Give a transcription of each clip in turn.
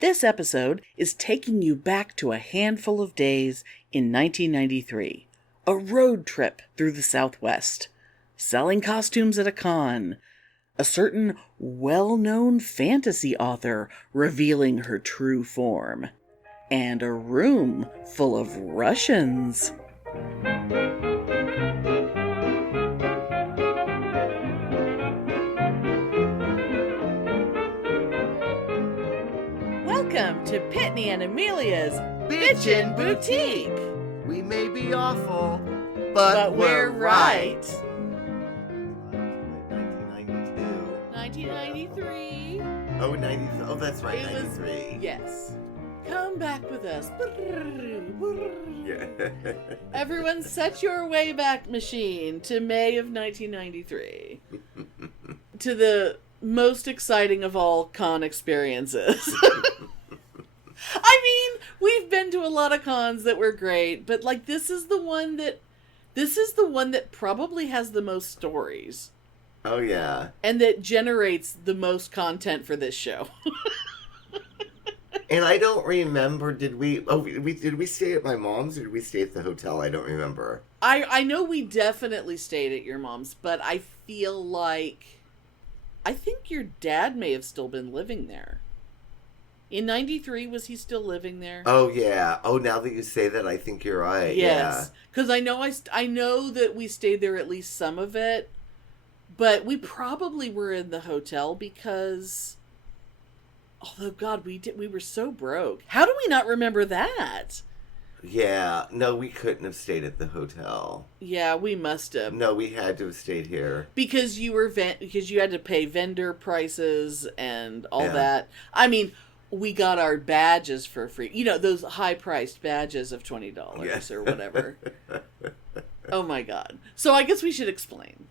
This episode is taking you back to a handful of days in 1993. A road trip through the Southwest. Selling costumes at a con. A certain well-known fantasy author revealing her true form. And a room full of Russians. Welcome to Pitney and Amelia's Bitchen Boutique. We may be awful, but we're right. 1992. 1993. Oh, that's right, 93. Yes. Come back with us. Yeah. Everyone set your Wayback Machine to May of 1993. To the most exciting of all con experiences. I mean, we've been to a lot of cons that were great, but like this is the one that probably has the most stories. Oh yeah. And that generates the most content for this show. And I don't remember, did we stay at my mom's or did we stay at the hotel? I don't remember. I know we definitely stayed at your mom's, but I feel like I think your dad may have still been living there. In 93, was he still living there? Oh, yeah. Oh, now that you say that, I think you're right. Yes. Because I know that we stayed there at least some of it, but we probably were in the hotel because, although, God, we were so broke. How do we not remember that? Yeah. No, we couldn't have stayed at the hotel. Yeah, we must have. No, we had to have stayed here. Because you had to pay vendor prices and all that. I mean, we got our badges for free. You know, those high-priced badges of $20 or whatever. Oh, my God. So I guess we should explain.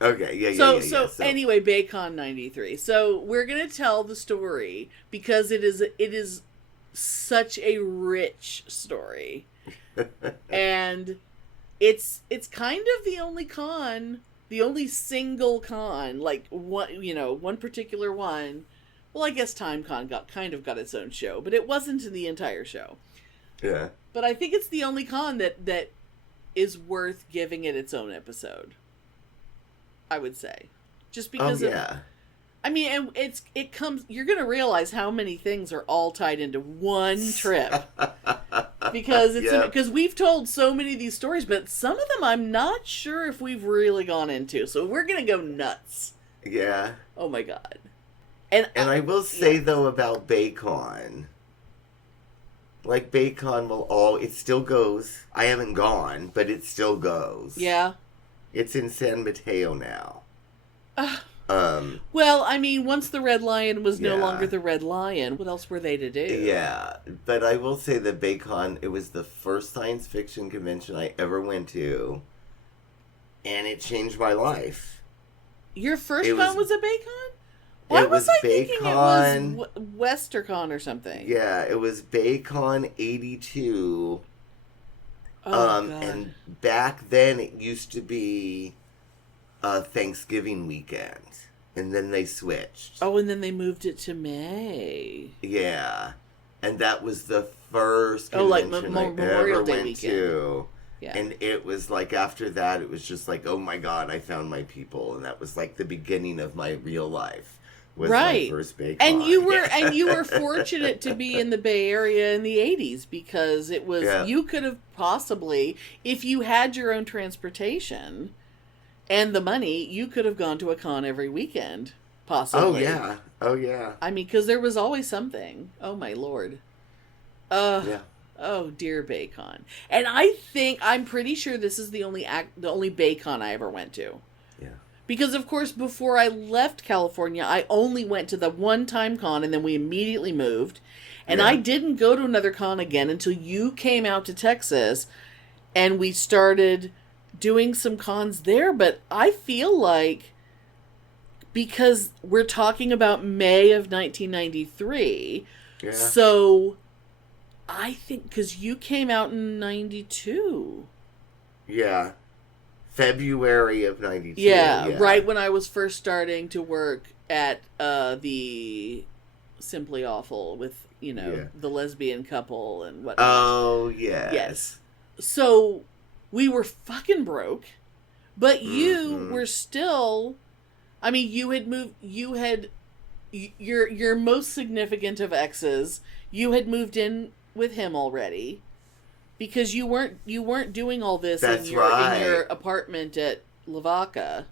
Okay, yeah. So anyway, BayCon 93. So we're going to tell the story because it is such a rich story. And it's kind of the only single con, like one particular one. Well, I guess TimeCon got its own show, but it wasn't the entire show. Yeah. But I think it's the only con that is worth giving it its own episode. I would say, just because I mean, and you're going to realize how many things are all tied into one trip. Because we've told so many of these stories, but some of them I'm not sure if we've really gone into. So we're going to go nuts. Yeah. Oh my God. And I will say, though, about BayCon, like, BayCon it still goes. I haven't gone, but it still goes. Yeah. It's in San Mateo now. Well, I mean, once the Red Lion was no longer the Red Lion, what else were they to do? Yeah, but I will say that BayCon, it was the first science fiction convention I ever went to, and it changed my life. Your first con was a BayCon? Why was I thinking it was Westercon or something? Yeah, it was BayCon 82. Oh, God. And back then it used to be Thanksgiving weekend. And then they switched. Oh, and then they moved it to May. Yeah. And that was the first convention I ever went to. Yeah. And it was like, after that, it was just like, oh my God, I found my people. And that was like the beginning of my real life. Was my first BayCon. And you were fortunate to be in the Bay Area in the 80s because it was you could have possibly, if you had your own transportation and the money, you could have gone to a con every weekend, possibly. Oh yeah. I mean, because there was always something. Oh my Lord. Oh dear BayCon. And I'm pretty sure this is the only BayCon I ever went to. Because, of course, before I left California, I only went to the one-time con, and then we immediately moved. And I didn't go to another con again until you came out to Texas, and we started doing some cons there. But I feel like, because we're talking about May of 1993, so I think, because you came out in 92. Yeah. February of 92. Yeah, right when I was first starting to work at the Simply Awful with, the lesbian couple and whatnot. Oh, yes. Yes. So we were fucking broke, but you were still, I mean, you had moved, your most significant of exes, you had moved in with him already because you weren't doing all this in your apartment at Lavaca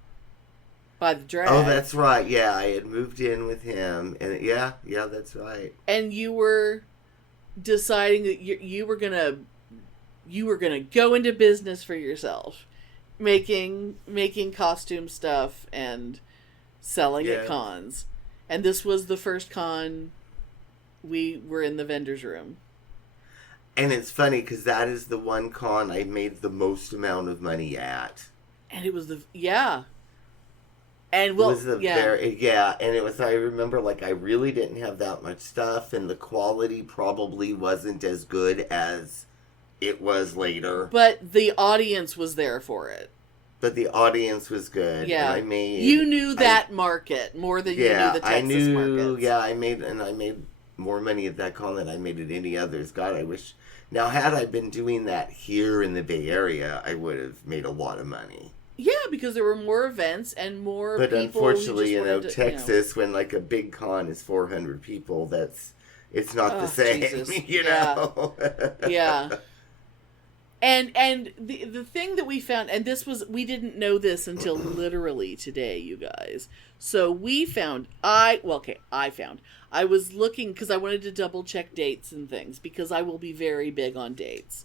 by the drag. Oh, that's right. Yeah, I had moved in with him, and yeah, that's right. And you were deciding that you were gonna go into business for yourself, making costume stuff and selling at cons. And this was the first con we were in the vendor's room. And it's funny because that is the one con I made the most amount of money at. And it was and and it was, I remember, like, I really didn't have that much stuff, and the quality probably wasn't as good as it was later. But the audience was there for it. But the audience was good. Yeah. And you knew that market more than you knew the Texas market. Yeah, I made more money at that con than I made at any others. God, I wish. Now, had I been doing that here in the Bay Area, I would have made a lot of money. Yeah, because there were more events and more people. But unfortunately, Texas, when when like a big con is 400 people, it's not the same. Jesus. know? Yeah. And the thing that we found, and we didn't know this until literally today, you guys. So we found, I was looking, because I wanted to double check dates and things, because I will be very big on dates.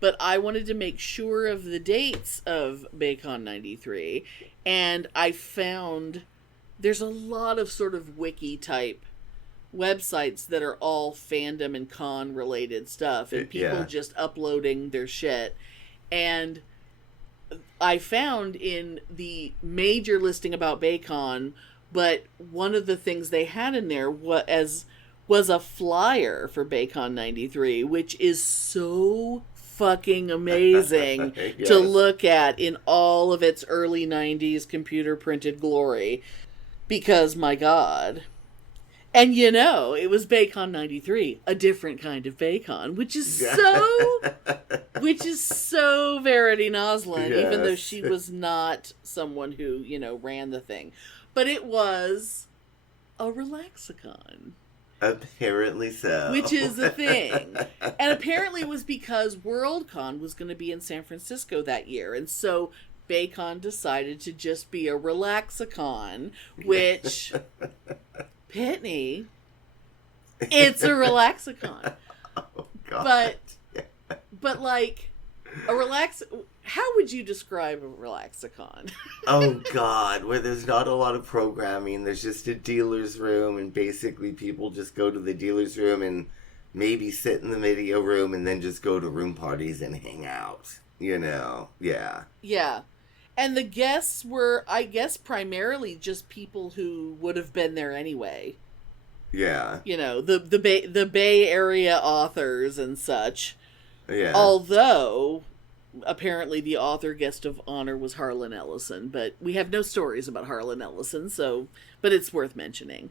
But I wanted to make sure of the dates of BayCon 93, and I found there's a lot of sort of wiki type websites that are all fandom and con related stuff, and people just uploading their shit. And I found in the major listing about BayCon, but one of the things they had in there was a flyer for BayCon 93, which is so fucking amazing to look at in all of its early 90s computer printed glory, because my God. And it was BayCon 93, a different kind of BayCon, which is so Verity Noslin, even though she was not someone who, ran the thing. But it was a relaxicon. Apparently so. Which is a thing. And apparently it was because Worldcon was going to be in San Francisco that year. And so BayCon decided to just be a relaxicon, which... Pitney, it's a relaxicon. Oh, God. But like, how would you describe a relaxicon? Oh, God, where there's not a lot of programming. There's just a dealer's room, and basically people just go to the dealer's room and maybe sit in the video room and then just go to room parties and hang out. Yeah. Yeah. And the guests were, I guess, primarily just people who would have been there anyway. Yeah. The Bay Area authors and such. Yeah. Although, apparently the author guest of honor was Harlan Ellison. But we have no stories about Harlan Ellison, but it's worth mentioning.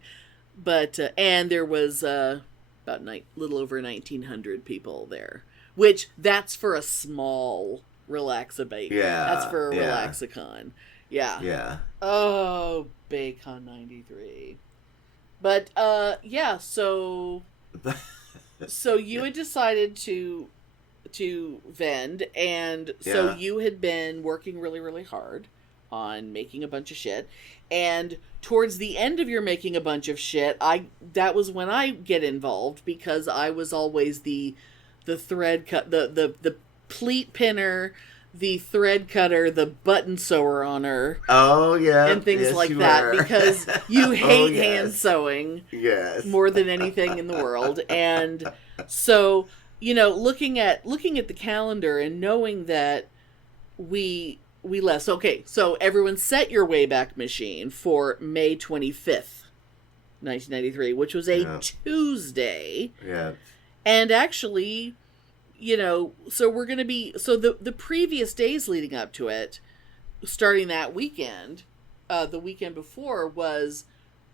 But, and there was about little over 1,900 people there. Which, that's for a small... Relaxabate. Yeah. That's for a relaxicon. Yeah. Yeah. Oh, BayCon 93. But, so you had decided to vend, and so you had been working really, really hard on making a bunch of shit, and towards the end of your making a bunch of shit, that was when I get involved, because I was always the thread cut, the pleat pinner, the thread cutter, the button sewer on her. Oh, yeah. And things like that, because you hate hand sewing more than anything in the world. And so, looking at the calendar and knowing that we left. Okay, so everyone set your Wayback Machine for May 25th, 1993, which was a Tuesday. Yeah. And actually... so we're going to be, the previous days leading up to it, starting that weekend, the weekend before was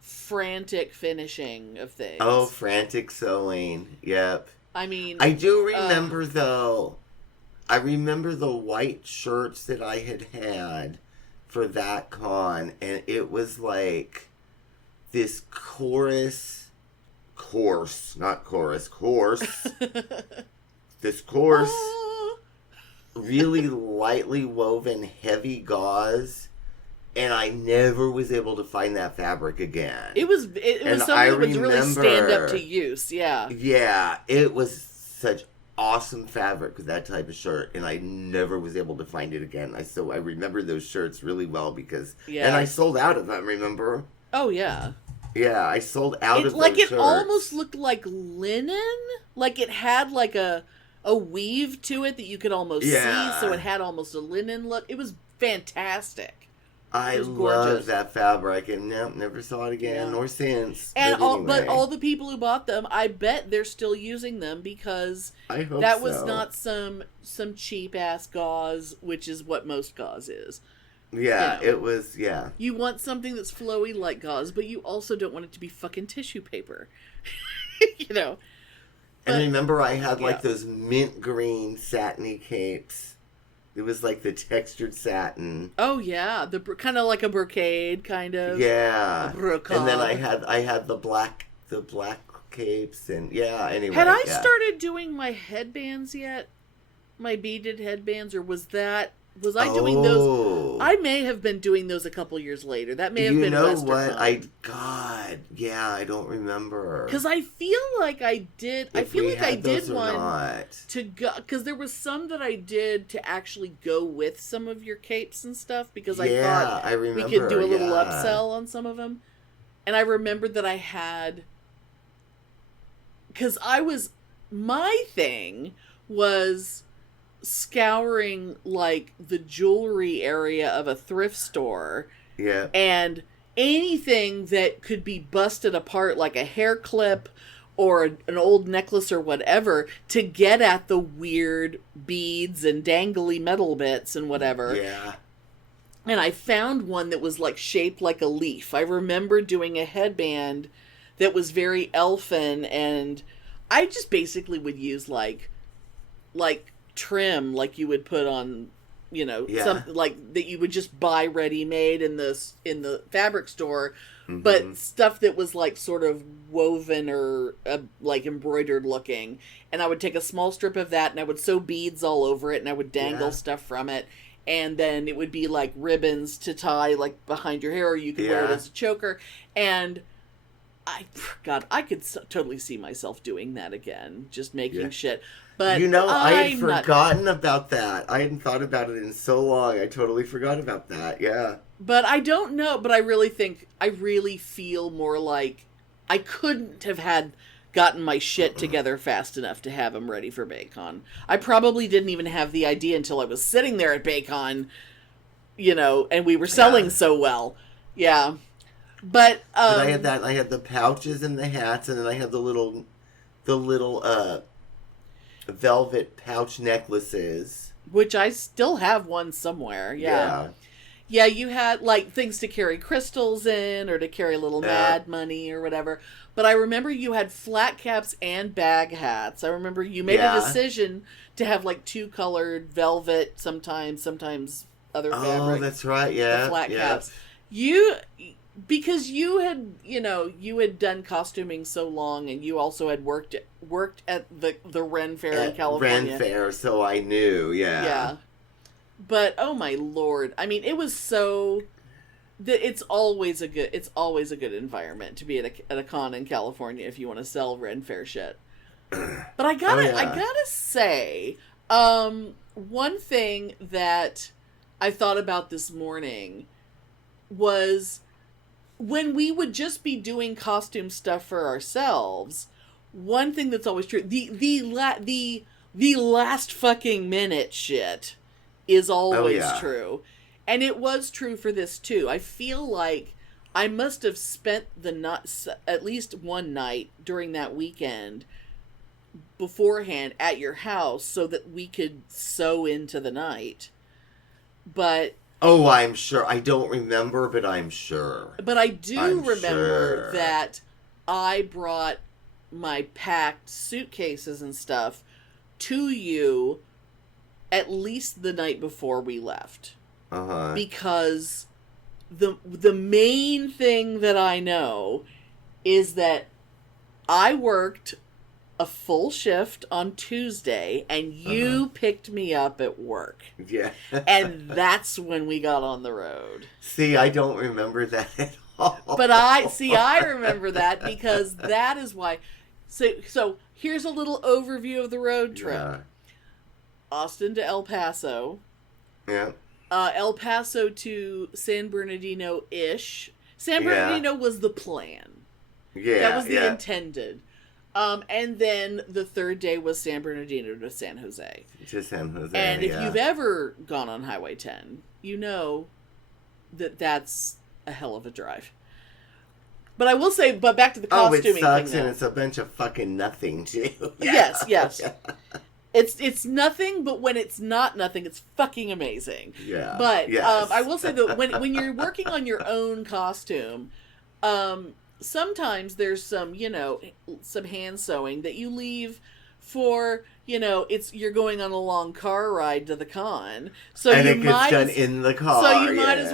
frantic finishing of things. Oh, frantic sewing. Yep. I mean, I do remember though. I remember the white shirts that I had for that con, and it was like this coarse, this coarse, really lightly woven heavy gauze, and I never was able to find that fabric again. It was something that would really stand up to use, yeah. Yeah, it was such awesome fabric with that type of shirt, and I never was able to find it again. I remember those shirts really well because, and I sold out of them, remember? Oh, yeah. Yeah, I sold out of those shirts. It almost looked like linen, like it had like a weave to it that you could almost see, so it had almost a linen look. It was fantastic. I love that fabric, and never saw it again, nor since. And but all the people who bought them, I bet they're still using them because that was not some cheap ass gauze, which is what most gauze is. Yeah, it was. Yeah, you want something that's flowy like gauze, but you also don't want it to be fucking tissue paper. You know. And remember, I had like those mint green satiny capes. It was like the textured satin. Oh yeah, the kind of like a brocade kind of. Yeah. And then I had the black capes, and anyway. Had I started doing my headbands yet? My beaded headbands, or was I doing those? I may have been doing those a couple years later. That may have been Western. You know what? I don't remember. Because I feel like I did. I feel like I did one to go. Because there was some that I did to actually go with some of your capes and stuff. Because I thought we could do a little upsell on some of them. And I remembered that I had. Because my thing was scouring like the jewelry area of a thrift store, and anything that could be busted apart, like a hair clip or an old necklace or whatever, to get at the weird beads and dangly metal bits and whatever. And I found one that was like shaped like a leaf. I remember doing a headband that was very elfin, and I just basically would use like trim like you would put on, something like that you would just buy ready made in the fabric store, but stuff that was like sort of woven or like embroidered looking. And I would take a small strip of that and I would sew beads all over it, and I would dangle stuff from it, and then it would be like ribbons to tie like behind your hair, or you could wear it as a choker. And I could totally see myself doing that again, just making shit. But I had forgotten about that. I hadn't thought about it in so long. I totally forgot about that. Yeah. But I don't know. But I really feel more like I couldn't have gotten my shit together fast enough to have them ready for BayCon. I probably didn't even have the idea until I was sitting there at BayCon, and we were selling so well. Yeah. But I had that. I had the pouches and the hats, and then I had the little velvet pouch necklaces, which I still have one somewhere. Yeah, you had like things to carry crystals in, or to carry a little mad money or whatever. But I remember you had flat caps and bag hats. I remember you made a decision to have like 2 colored velvet, sometimes other fabric. Oh, that's right. Yeah, the flat caps. Because you had done costuming so long, and you also had worked at the Ren Fair in California. Ren Fair, so I knew, yeah. But oh my lord, I mean, it was so. It's always a good environment to be at a con in California if you want to sell Ren Fair shit. But I gotta say, one thing that I thought about this morning was, when we would just be doing costume stuff for ourselves, one thing that's always true, the last fucking minute shit is always true. And it was true for this too. I feel like I must have spent at least one night during that weekend beforehand at your house so that we could sew into the night. But Oh, I'm sure. I don't remember, but I'm sure. But I do remember that I brought my packed suitcases and stuff to you at least the night before we left. Uh-huh. Because the main thing that I know is that I worked a full shift on Tuesday and you picked me up at work. Yeah. And that's when we got on the road. See, I don't remember that at all. But I remember that because that is why. So here's a little overview of the road trip. Yeah. Austin to El Paso. Yeah. El Paso to San Bernardino-ish. San Bernardino was the plan. Yeah. That was the intended. And then the third day was San Bernardino to San Jose. To San Jose, and if you've ever gone on Highway 10, you know that that's a hell of a drive. But I will say, but back to the costuming thing. Oh, it sucks, and it's a bunch of fucking nothing, too. Yeah. Yes. It's nothing, but when it's not nothing, it's fucking amazing. Yeah. But I will say that when you're working on your own costume, sometimes there's some hand sewing that you leave for, you're going on a long car ride to the con. So and it gets done in the car. So you might as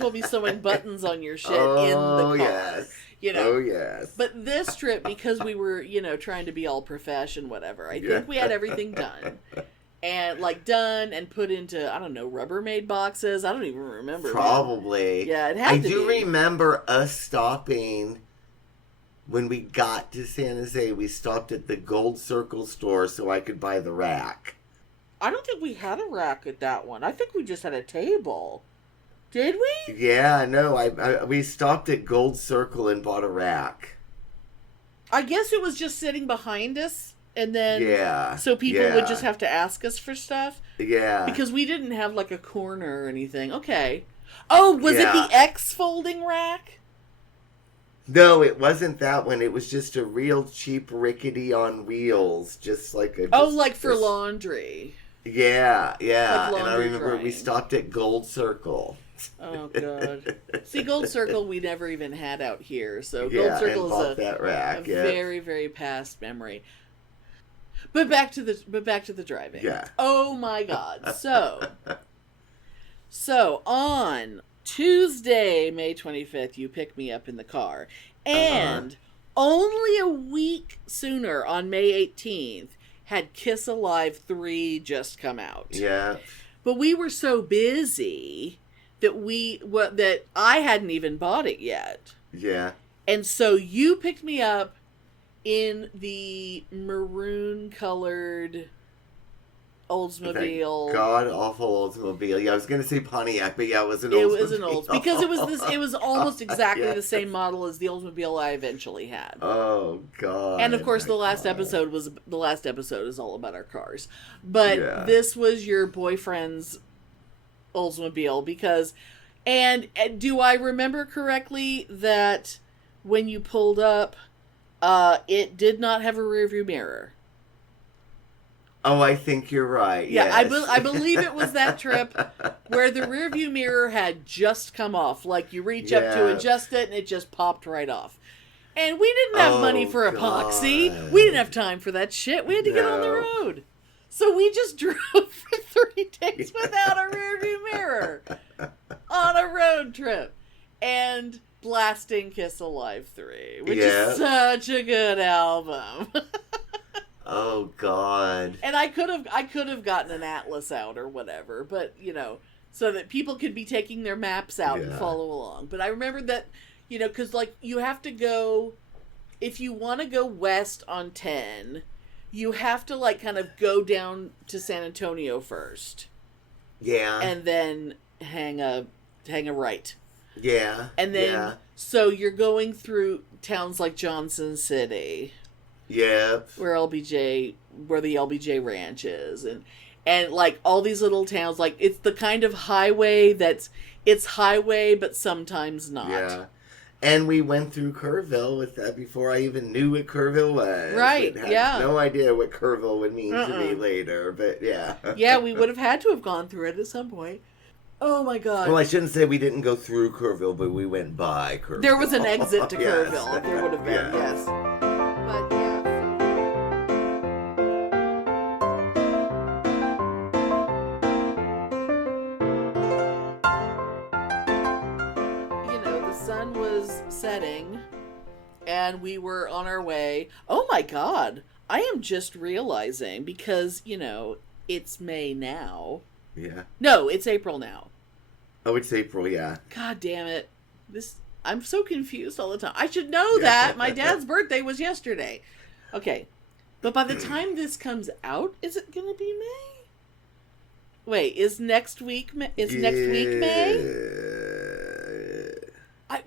well be sewing buttons on your shit in the car. Yes. Oh, yes. But this trip, because we were, trying to be all profession, whatever, I think we had everything done. And, done and put into, I don't know, Rubbermaid boxes. I don't even remember. Probably. Yeah, it had to be. I do remember us stopping, when we got to San Jose, we stopped at the Gold Circle store so I could buy the rack. I don't think we had a rack at that one. I think we just had a table. Did we? Yeah, no, we stopped at Gold Circle and bought a rack. I guess it was just sitting behind us, and then so people would just have to ask us for stuff. Yeah. Because we didn't have a corner or anything. Okay. Oh, was it the X folding rack? No, it wasn't that one. It was just a real cheap rickety on wheels, just like a. For laundry. Yeah. Like and I remember drying. We stopped at Gold Circle. Oh, God. See, Gold Circle we never even had out here. So Gold Circle is that rack, very, very past memory. But back to the driving. Yeah. Oh, my God. So on Tuesday, May 25th, you picked me up in the car. And only a week sooner, on May 18th, had Kiss Alive 3 just come out. Yeah. But we were so busy that I hadn't even bought it yet. Yeah. And so you picked me up in the maroon-colored Oldsmobile. God awful Oldsmobile. Yeah, I was gonna say Pontiac, but it was an Oldsmobile. It was an Olds because it was almost exactly the same model as the Oldsmobile I eventually had. Oh God! And of course, the last episode is all about our cars, but this was your boyfriend's Oldsmobile because, and do I remember correctly that when you pulled up, it did not have a rearview mirror? Oh, I think you're right. Yeah, yes. I believe it was that trip where the rearview mirror had just come off. Like, you reach up to adjust it, and it just popped right off. And we didn't have money for epoxy. We didn't have time for that shit. We had to get on the road. So we just drove for 3 days without a rearview mirror on a road trip. And blasting Kiss Alive 3, which is such a good album. Oh God! And I could have gotten an atlas out or whatever, but so that people could be taking their maps out and follow along. But I remember that, because you have to go, if you want to go west on 10, you have to kind of go down to San Antonio first. Yeah. And then hang a right. Yeah. And then so you're going through towns like Johnson City. Yeah. Where the LBJ Ranch is, and all these little towns, it's the kind of highway it's highway, but sometimes not. Yeah. And we went through Kerrville with that before I even knew what Kerrville was. Right, had no idea what Kerrville would mean to me later, but yeah. Yeah, we would have had to have gone through it at some point. Oh my God. Well, I shouldn't say we didn't go through Kerrville, but we went by Kerrville. There was an exit to Yes. Kerrville. There would have been, yes. But the sun was setting and we were on our way. Oh my God. I am just realizing because, it's May now. Yeah. No, it's April now. Oh, it's April, yeah. God damn it. I'm so confused all the time. I should know that. My dad's birthday was yesterday. Okay. But by the time this comes out, is it going to be May? Wait, is next week May?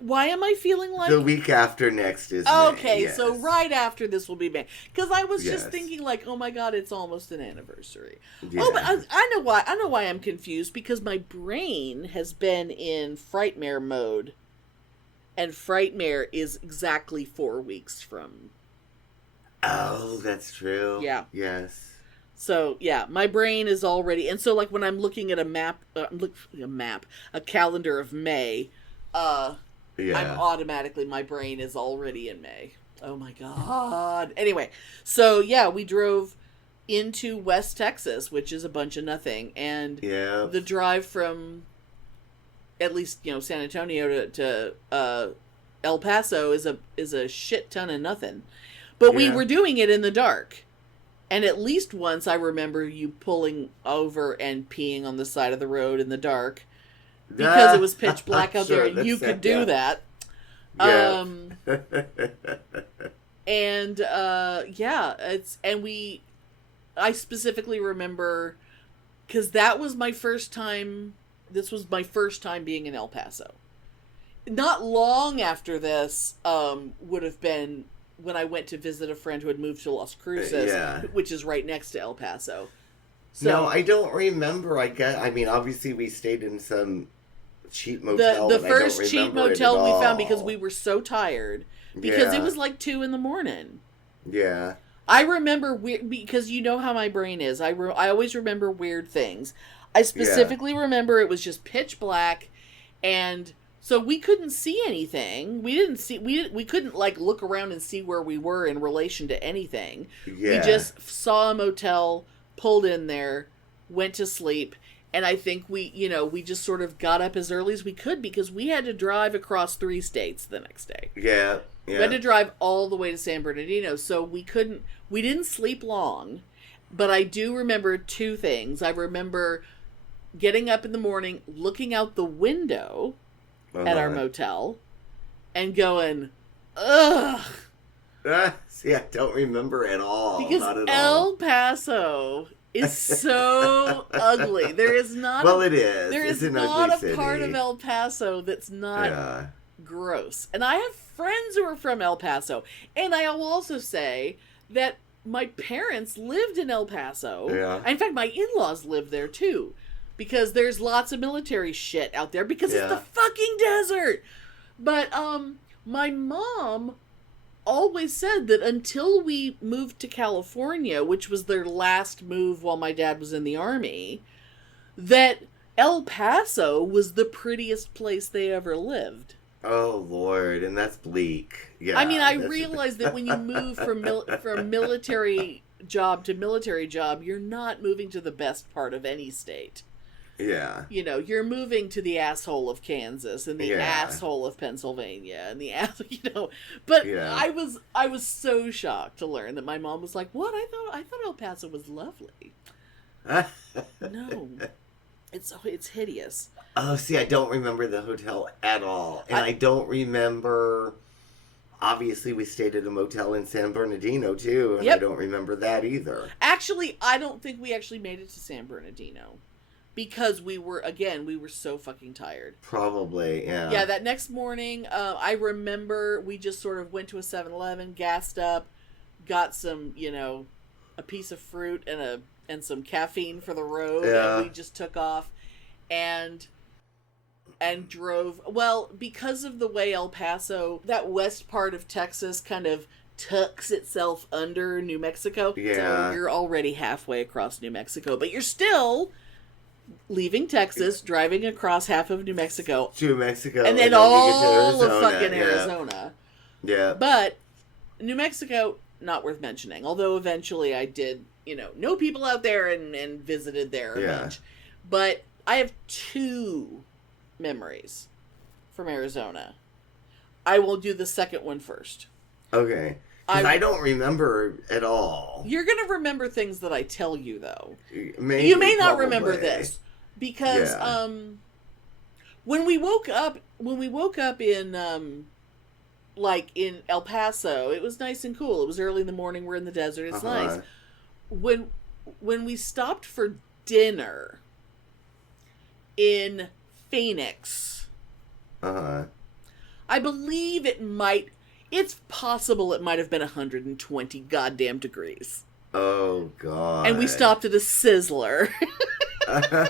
Why am I feeling like... The week after next is okay, May, yes. So right after this will be May. Because I was just thinking like, oh my God, it's almost an anniversary. Yeah. Oh, but I know why. I know why I'm confused. Because my brain has been in Frightmare mode. And Frightmare is exactly 4 weeks from... Oh, that's true. Yeah. Yes. So, yeah, my brain is already... And so, like, when I'm looking at a calendar of May... I'm automatically, my brain is already in May. Oh my God. Anyway, so yeah, we drove into West Texas, which is a bunch of nothing. And the drive from, at least, San Antonio to El Paso is a shit ton of nothing. But we were doing it in the dark. And at least once I remember you pulling over and peeing on the side of the road in the dark. Because it was pitch black out there, and you could do that. Yeah. I specifically remember, because that was my first time, this was my first time being in El Paso. Not long after this, would have been when I went to visit a friend who had moved to Las Cruces, which is right next to El Paso. So, no, I don't remember. I mean, obviously we stayed in some cheap motel. The first cheap motel we found because we were so tired. Because it was like 2 a.m. Yeah. I remember because you know how my brain is. I always remember weird things. I specifically remember it was just pitch black, and so we couldn't see anything. We couldn't like look around and see where we were in relation to anything. Yeah. We just saw a motel, pulled in there, went to sleep. And I think we just sort of got up as early as we could because we had to drive across 3 states the next day. Yeah. We had to drive all the way to San Bernardino, so we didn't sleep long. But I do remember 2 things. I remember getting up in the morning, looking out the window at our motel, and going, ugh. See, I don't remember at all. Because not at El Paso is so ugly. There is not. Well, it is. There is not a part of El Paso that's not gross. And I have friends who are from El Paso, and I'll also say that my parents lived in El Paso. Yeah. In fact, my in-laws live there too, because there's lots of military shit out there because it's the fucking desert. But my mom always said that until we moved to California, which was their last move while my dad was in the Army, that El Paso was the prettiest place they ever lived. Oh, Lord, and that's bleak. Yeah. I mean, I realize that when you move from military job to military job, you're not moving to the best part of any state. Yeah. You're moving to the asshole of Kansas and the asshole of Pennsylvania and the but I was so shocked to learn that my mom was like, "What? I thought El Paso was lovely." No. It's hideous. Oh, see, I don't remember the hotel at all. And I don't remember, obviously we stayed at a motel in San Bernardino too, and I don't remember that either. Actually, I don't think we actually made it to San Bernardino. Because we were so fucking tired. Probably, yeah. Yeah, that next morning, I remember we just sort of went to a 7-Eleven, gassed up, got some, a piece of fruit and some caffeine for the road, and we just took off and drove. Well, because of the way El Paso, that west part of Texas kind of tucks itself under New Mexico. Yeah. So you're already halfway across New Mexico, but you're still leaving Texas, driving across half of New Mexico. To Mexico. And then all of fucking Arizona. Yeah. But New Mexico, not worth mentioning. Although eventually I did, know people out there and visited there a bunch. But I have 2 memories from Arizona. I will do the second one first. Okay. Because I don't remember at all. You're going to remember things that I tell you, though. Maybe, you may not remember this. Because when we woke up in in El Paso, it was nice and cool. It was early in the morning. We're in the desert. It's nice. When we stopped for dinner in Phoenix, I believe it's possible it might have been 120 goddamn degrees. Oh, God. And we stopped at a Sizzler.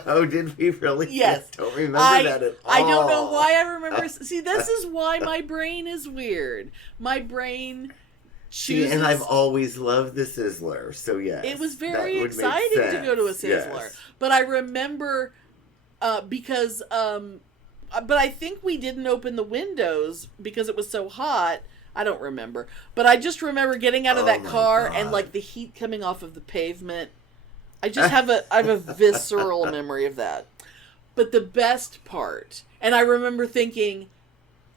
Oh, did we really? Yes. I don't remember that at all. I don't know why I remember. See, this is why my brain is weird. My brain chooses... and I've always loved the Sizzler, so yes. It was very exciting to go to a Sizzler. Yes. But I remember, because... but I think we didn't open the windows because it was so hot. I don't remember. But I just remember getting out of that car and the heat coming off of the pavement. I just have a visceral memory of that. But the best part, and I remember thinking,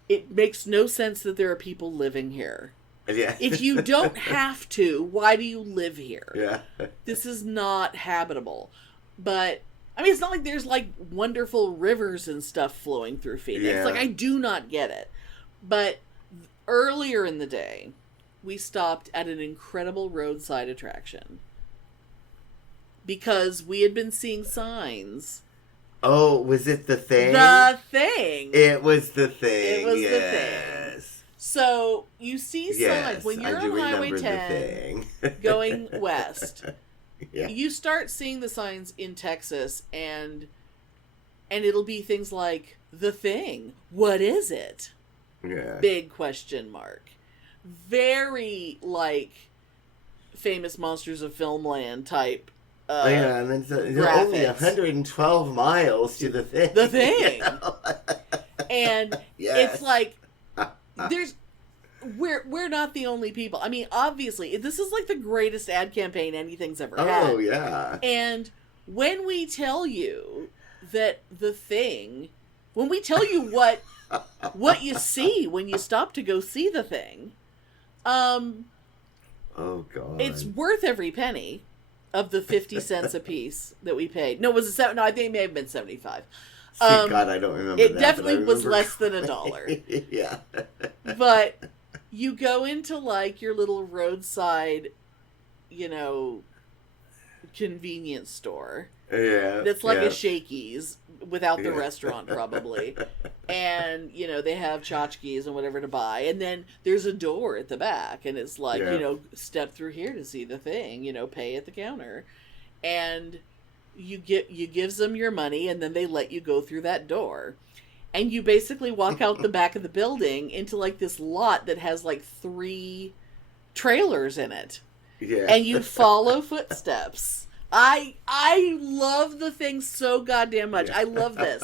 it makes no sense that there are people living here. Yeah. If you don't have to, why do you live here? Yeah. This is not habitable. But I mean, it's not like there's wonderful rivers and stuff flowing through Phoenix. Yeah. I do not get it. But earlier in the day, we stopped at an incredible roadside attraction because we had been seeing signs. Oh, was it The Thing? The Thing. It was The Thing. It was The Thing. So you see signs when you're on Highway 10 going west. Yeah. You start seeing the signs in Texas, and it'll be things like, The Thing. What is it? Yeah. Big question mark. Very, famous Monsters of Filmland type and then there are only 112 miles to The Thing. The Thing! And it's we're not the only people. I mean, obviously, this is the greatest ad campaign anything's ever had. Oh, yeah. And when we tell you that The Thing, when we tell you what you see when you stop to go see The Thing, oh, God. it's worth every penny of the 50 cents a piece that we paid. No, was it 7? No, I think it may have been 75. God, I don't remember it definitely was less than $1. Yeah. But you go into your little roadside, convenience store. Yeah. That's a Shakey's without the restaurant probably. And, they have tchotchkes and whatever to buy. And then there's a door at the back and it's step through here to see The Thing, pay at the counter. And you gives them your money and then they let you go through that door. And you basically walk out the back of the building into this lot that has 3 trailers in it. Yeah. And you follow footsteps. I love The Thing so goddamn much. I love this.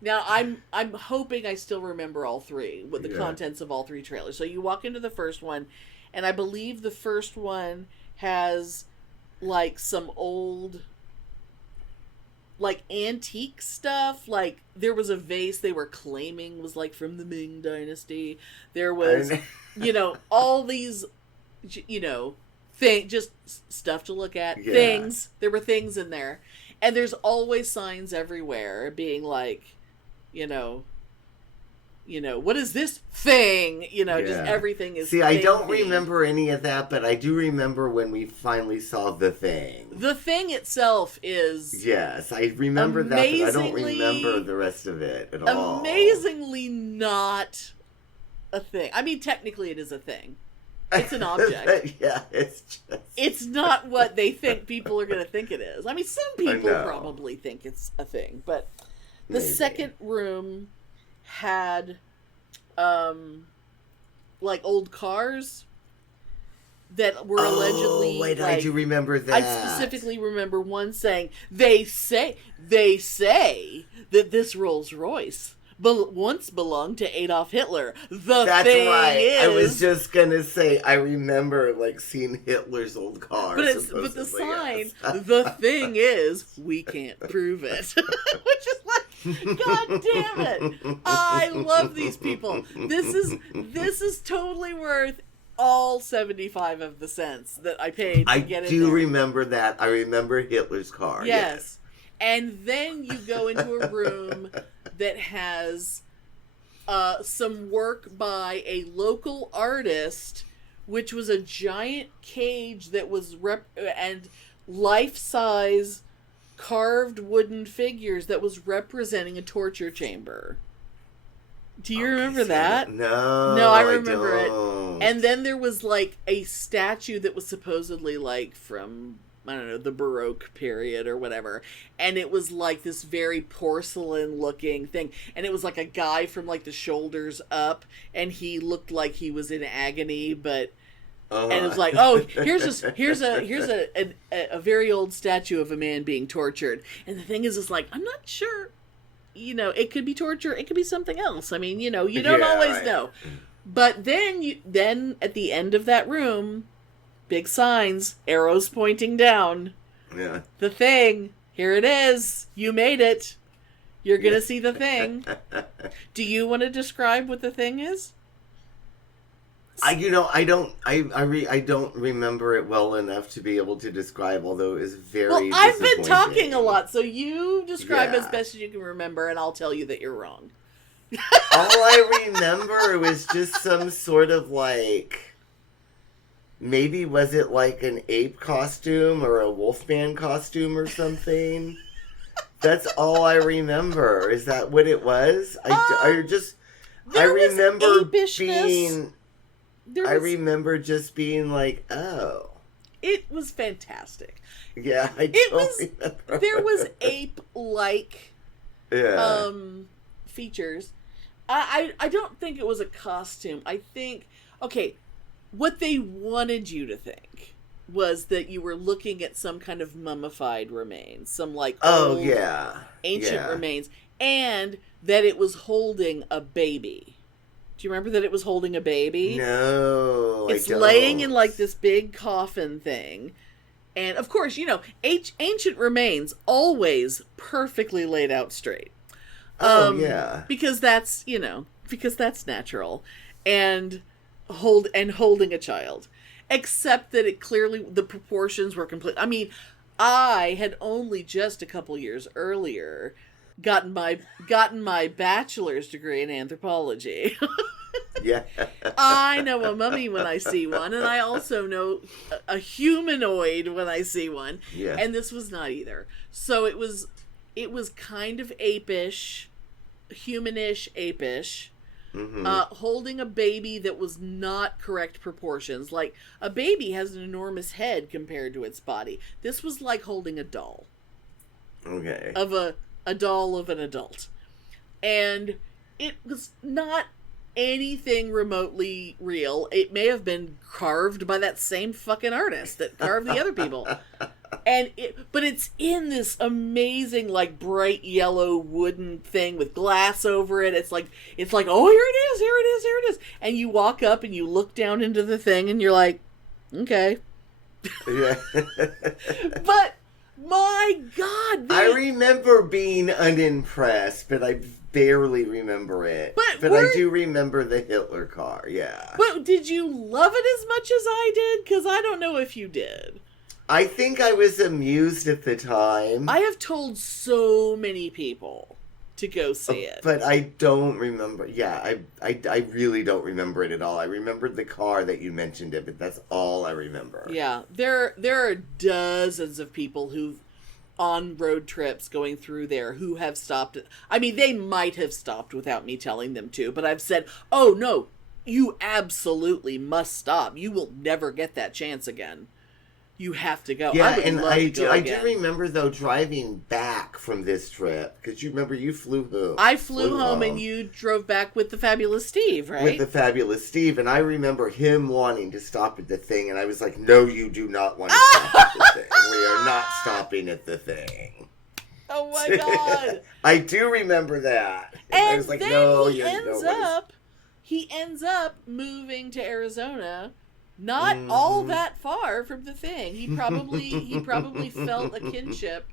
Now I'm hoping I still remember all 3 with the contents of all 3 trailers. So you walk into the first one, and I believe the first one has some old antique stuff. There was a vase they were claiming was from the Ming Dynasty. There was all these just stuff to look at. Yeah. Things. There were things in there. And there's always signs everywhere being what is this thing? Just everything is. See, I don't remember any of that, but I do remember when we finally saw The Thing. The Thing itself is. Yes, I remember that, but I don't remember the rest of it at all. Amazingly not a thing. I mean, technically it is a thing. It's an object. Yeah, it's just... It's not what they think people are going to think it is. I mean, some people probably think it's a thing, but the second room had, old cars, that were allegedly. Oh, wait, I do remember that. I specifically remember one saying, they say that this Rolls Royce once belonged to Adolf Hitler. That's thing right. Is, I was just gonna say, I remember like seeing Hitler's old car. But the sign, the thing is, we can't prove it. Which is like, God damn it! I love these people. This is totally worth all 75 of the cents that I paid to get in there. I do remember that. I remember Hitler's car. Yes. And then you go into a room that has some work by a local artist, which was a giant cage that was and life-size carved wooden figures that was representing a torture chamber. Do you remember that? No, I remember it. And then there was like a statue that was supposedly like from, I don't know, the Baroque period or whatever. And it was like this very porcelain looking thing. And it was like a guy from like the shoulders up, and he looked like he was in agony, but and it was like, oh, here's a very old statue of a man being tortured. And the thing is, it's like, I'm not sure. You know, it could be torture, it could be something else. I mean, you know, you don't always know. But then at the end of that room, big signs, arrows pointing down. Yeah. The thing, here it is. You made it. You're going to see the thing. Do you want to describe what the thing is? I don't remember it well enough to be able to describe, although it is very disappointing. I've been talking a lot, so you describe as best as you can remember, and I'll tell you that you're wrong. All I remember was just some sort of like, maybe was it like an ape costume or a wolfman costume or something? That's all I remember. Is that what it was? I remember just being like, oh. It was fantastic. Yeah, remember. There was ape-like features. I don't think it was a costume. I think, okay, what they wanted you to think was that you were looking at some kind of mummified remains. Some like old, ancient remains. And that it was holding a baby. Do you remember that it was holding a baby? No, it's laying in like this big coffin thing. And of course, you know, ancient remains always perfectly laid out straight. Because that's, you know, because that's natural. And holding a child. Except that it clearly, the proportions were complete. I mean, I had only just a couple years earlier gotten my bachelor's degree in anthropology. Yeah. I know a mummy when I see one, and I also know a humanoid when I see one. Yeah. And this was not either. So it was kind of apish, humanish, apish, holding a baby that was not correct proportions. Like, a baby has an enormous head compared to its body. This was like holding a doll. Okay. Of a doll of an adult. And it was not anything remotely real. It may have been carved by that same fucking artist that carved the other people. But it's in this amazing, like, bright yellow wooden thing with glass over it. It's like, oh, here it is. And you walk up and you look down into the thing and you're like, okay. Yeah. But my God! I remember being unimpressed, but I barely remember it. But I do remember the Hitler car, yeah. But did you love it as much as I did? Because I don't know if you did. I think I was amused at the time. I have told so many people to go see it. But I don't remember. Yeah, I really don't remember it at all. I remembered the car that you mentioned it, but that's all I remember. Yeah, there are dozens of people who've on road trips going through there who have stopped. I mean, they might have stopped without me telling them to, but I've said, oh no, you absolutely must stop. You will never get that chance again. you have to go. Yeah, I do remember, though, driving back from this trip, because you remember you flew home. I flew home, and you drove back with the Fabulous Steve, right? With the Fabulous Steve, and I remember him wanting to stop at the thing, and I was like, no, you do not want to stop at the thing. We are not stopping at the thing. Oh, my God. I do remember that. And I was like, no, he ends up moving to Arizona. Not all that far from the thing. He probably felt a kinship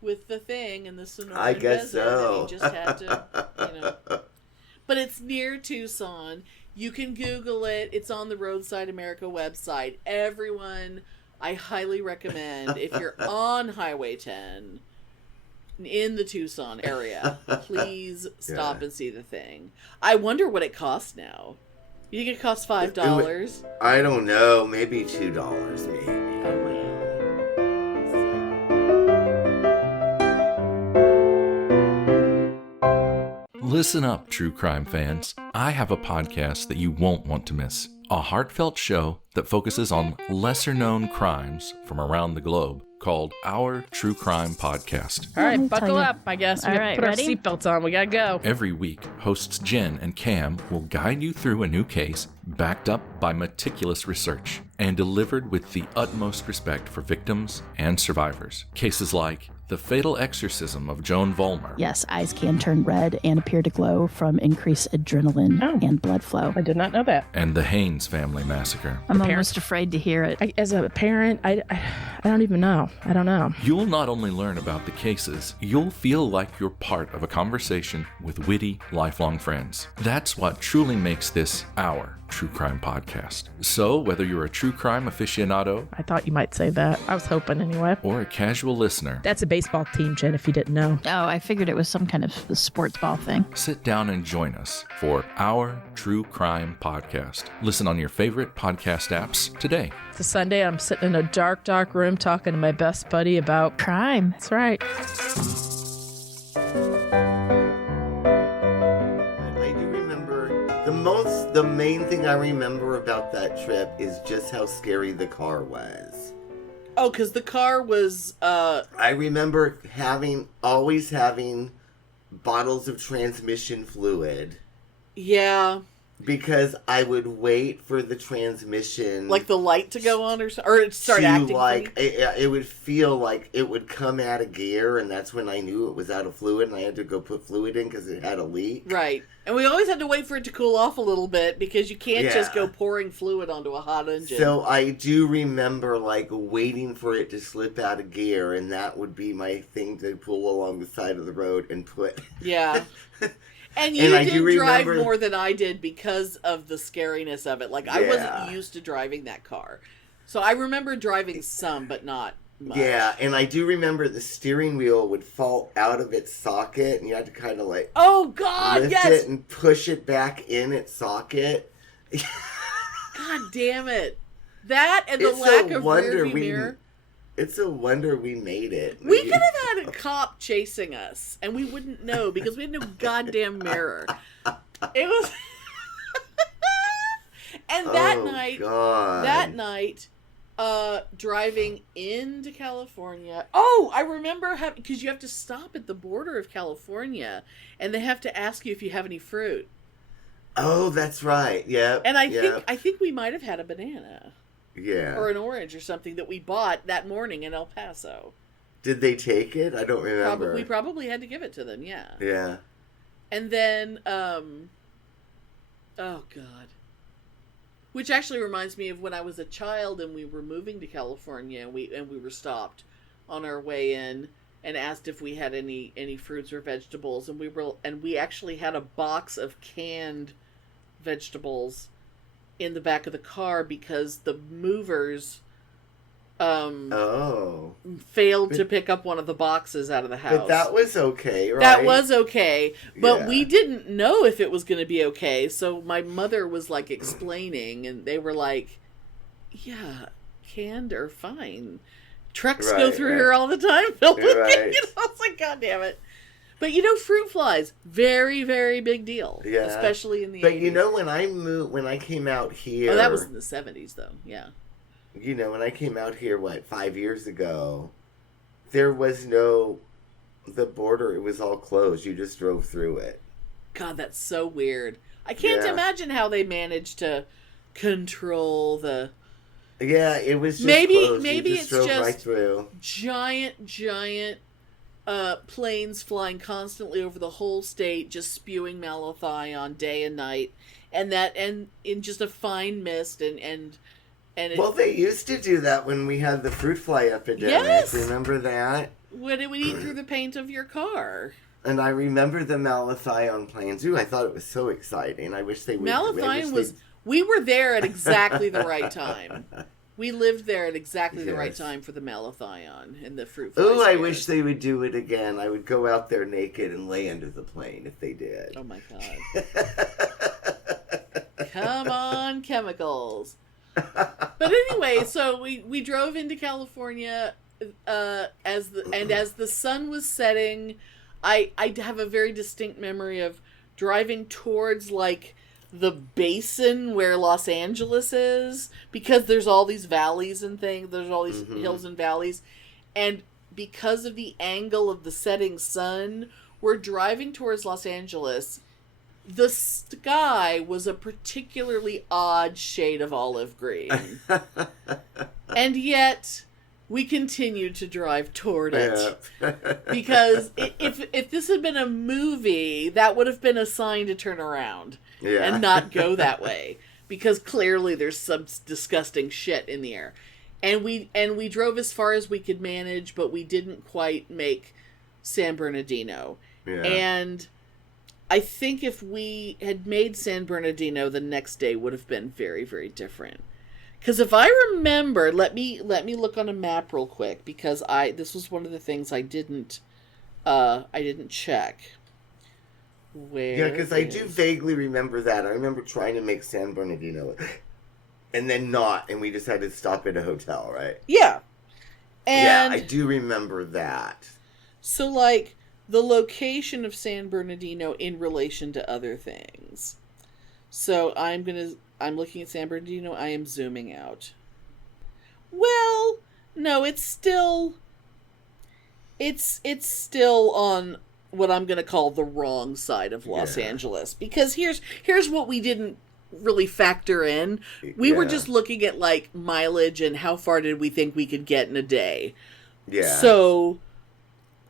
with the thing and the Sonoran I guess Desert, so. and he just had to, But it's near Tucson. You can Google it. It's on the Roadside America website. Everyone, I highly recommend, if you're on Highway 10 in the Tucson area, please stop and see the thing. I wonder what it costs now. You think it costs $5? I don't know. Maybe $2, maybe. Oh, listen up, true crime fans. I have a podcast that you won't want to miss. A heartfelt show that focuses on lesser-known crimes from around the globe called Our True Crime Podcast. All right, buckle up, I guess. We gotta put our seatbelts on. We gotta go. Every week, hosts Jen and Cam will guide you through a new case backed up by meticulous research and delivered with the utmost respect for victims and survivors. Cases like the fatal exorcism of Joan Vollmer. Yes, eyes can turn red and appear to glow from increased adrenaline and blood flow. I did not know that. And the Haynes family massacre. I'm almost afraid to hear it. As a parent, I don't even know. I don't know. You'll not only learn about the cases, you'll feel like you're part of a conversation with witty, lifelong friends. That's what truly makes this our true crime podcast. So whether you're a true crime aficionado, I thought you might say that. I was hoping anyway. Or a casual listener. That's a baseball team, Jen, if you didn't know. Oh, I figured it was some kind of sports ball thing. Sit down and join us for Our True Crime Podcast. Listen on your favorite podcast apps today. It's a Sunday. I'm sitting in a dark, dark room talking to my best buddy about crime. That's right. The main thing I remember about that trip is just how scary the car was. Oh, because the car was... I remember always having bottles of transmission fluid. Yeah. Because I would wait for the transmission... Like the light to go on or it start acting funny? It would feel like it would come out of gear, and that's when I knew it was out of fluid, and I had to go put fluid in because it had a leak. Right. And we always had to wait for it to cool off a little bit because you can't just go pouring fluid onto a hot engine. So I do remember, waiting for it to slip out of gear, and that would be my thing to pull along the side of the road and put... Yeah. And you did drive more than I did because of the scariness of it. I wasn't used to driving that car. So I remember driving some, but not much. Yeah, and I do remember the steering wheel would fall out of its socket, and you had to kind of oh, God, lift it and push it back in its socket. God damn it. That and the lack of rearview mirror. It's a wonder we made it. We could have had a cop chasing us, and we wouldn't know because we had no goddamn mirror. It was... And that night, driving into California... Oh, I remember because you have to stop at the border of California, and they have to ask you if you have any fruit. Oh, that's right. Yeah. And I think we might have had a banana. Yeah. Or an orange or something that we bought that morning in El Paso. Did they take it? I don't remember. We probably had to give it to them, yeah. Yeah. And then, oh God. Which actually reminds me of when I was a child and we were moving to California and we were stopped on our way in and asked if we had any fruits or vegetables, and we actually had a box of canned vegetables in the back of the car because the movers failed to pick up one of the boxes out of the house. But that was okay, right? That was okay, but we didn't know if it was going to be okay, so my mother was explaining, and they were like, yeah, canned are fine. Trucks go through here all the time filled with I was like, God damn it. But fruit flies, very, very big deal. Yeah. Especially in the 80s. But when I came out here... Oh, that was in the 70s, though, yeah. you know, when I came out here, 5 years ago, there was no, the border, it was all closed. You just drove through it. God, that's so weird. I can't imagine how they managed to control the... Yeah, it was just maybe closed. Maybe it's just right through. giant planes flying constantly over the whole state, just spewing malathion day and night, and in just a fine mist and well, they used to do that when we had the fruit fly epidemic. Yes! Remember that? When it would eat through the paint of your car. And I remember the malathion planes. Ooh, I thought it was so exciting. I wish they would. Malathion was... We were there at exactly the right time. We lived there at exactly the right time for the malathion and the fruit flies. Oh, I wish they would do it again. I would go out there naked and lay under the plane if they did. Oh my God. Come on, chemicals. But anyway, so we drove into California as the sun was setting. I have a very distinct memory of driving towards like the basin where Los Angeles is, because there's all these valleys and things, there's all these hills and valleys, and because of the angle of the setting sun, we're driving towards Los Angeles. The sky was a particularly odd shade of olive green. And yet we continued to drive toward it. Because if this had been a movie, that would have been a sign to turn around. Yeah. And not go that way, because clearly there's some disgusting shit in the air, and we drove as far as we could manage, but we didn't quite make San Bernardino. Yeah. And I think if we had made San Bernardino, the next day would have been very, very different. Because if I remember, let me look on a map real quick, because this was one of the things I didn't check. Yeah, because I do vaguely remember that. I remember trying to make San Bernardino, and then not, and we decided to stop at a hotel, right? Yeah. And I do remember that. So, like, the location of San Bernardino in relation to other things. So, I'm looking at San Bernardino, I am zooming out. Well, no, it's still on what I'm going to call the wrong side of Los Angeles. Because here's what we didn't really factor in. We were just looking at, like, mileage and how far did we think we could get in a day. Yeah. So,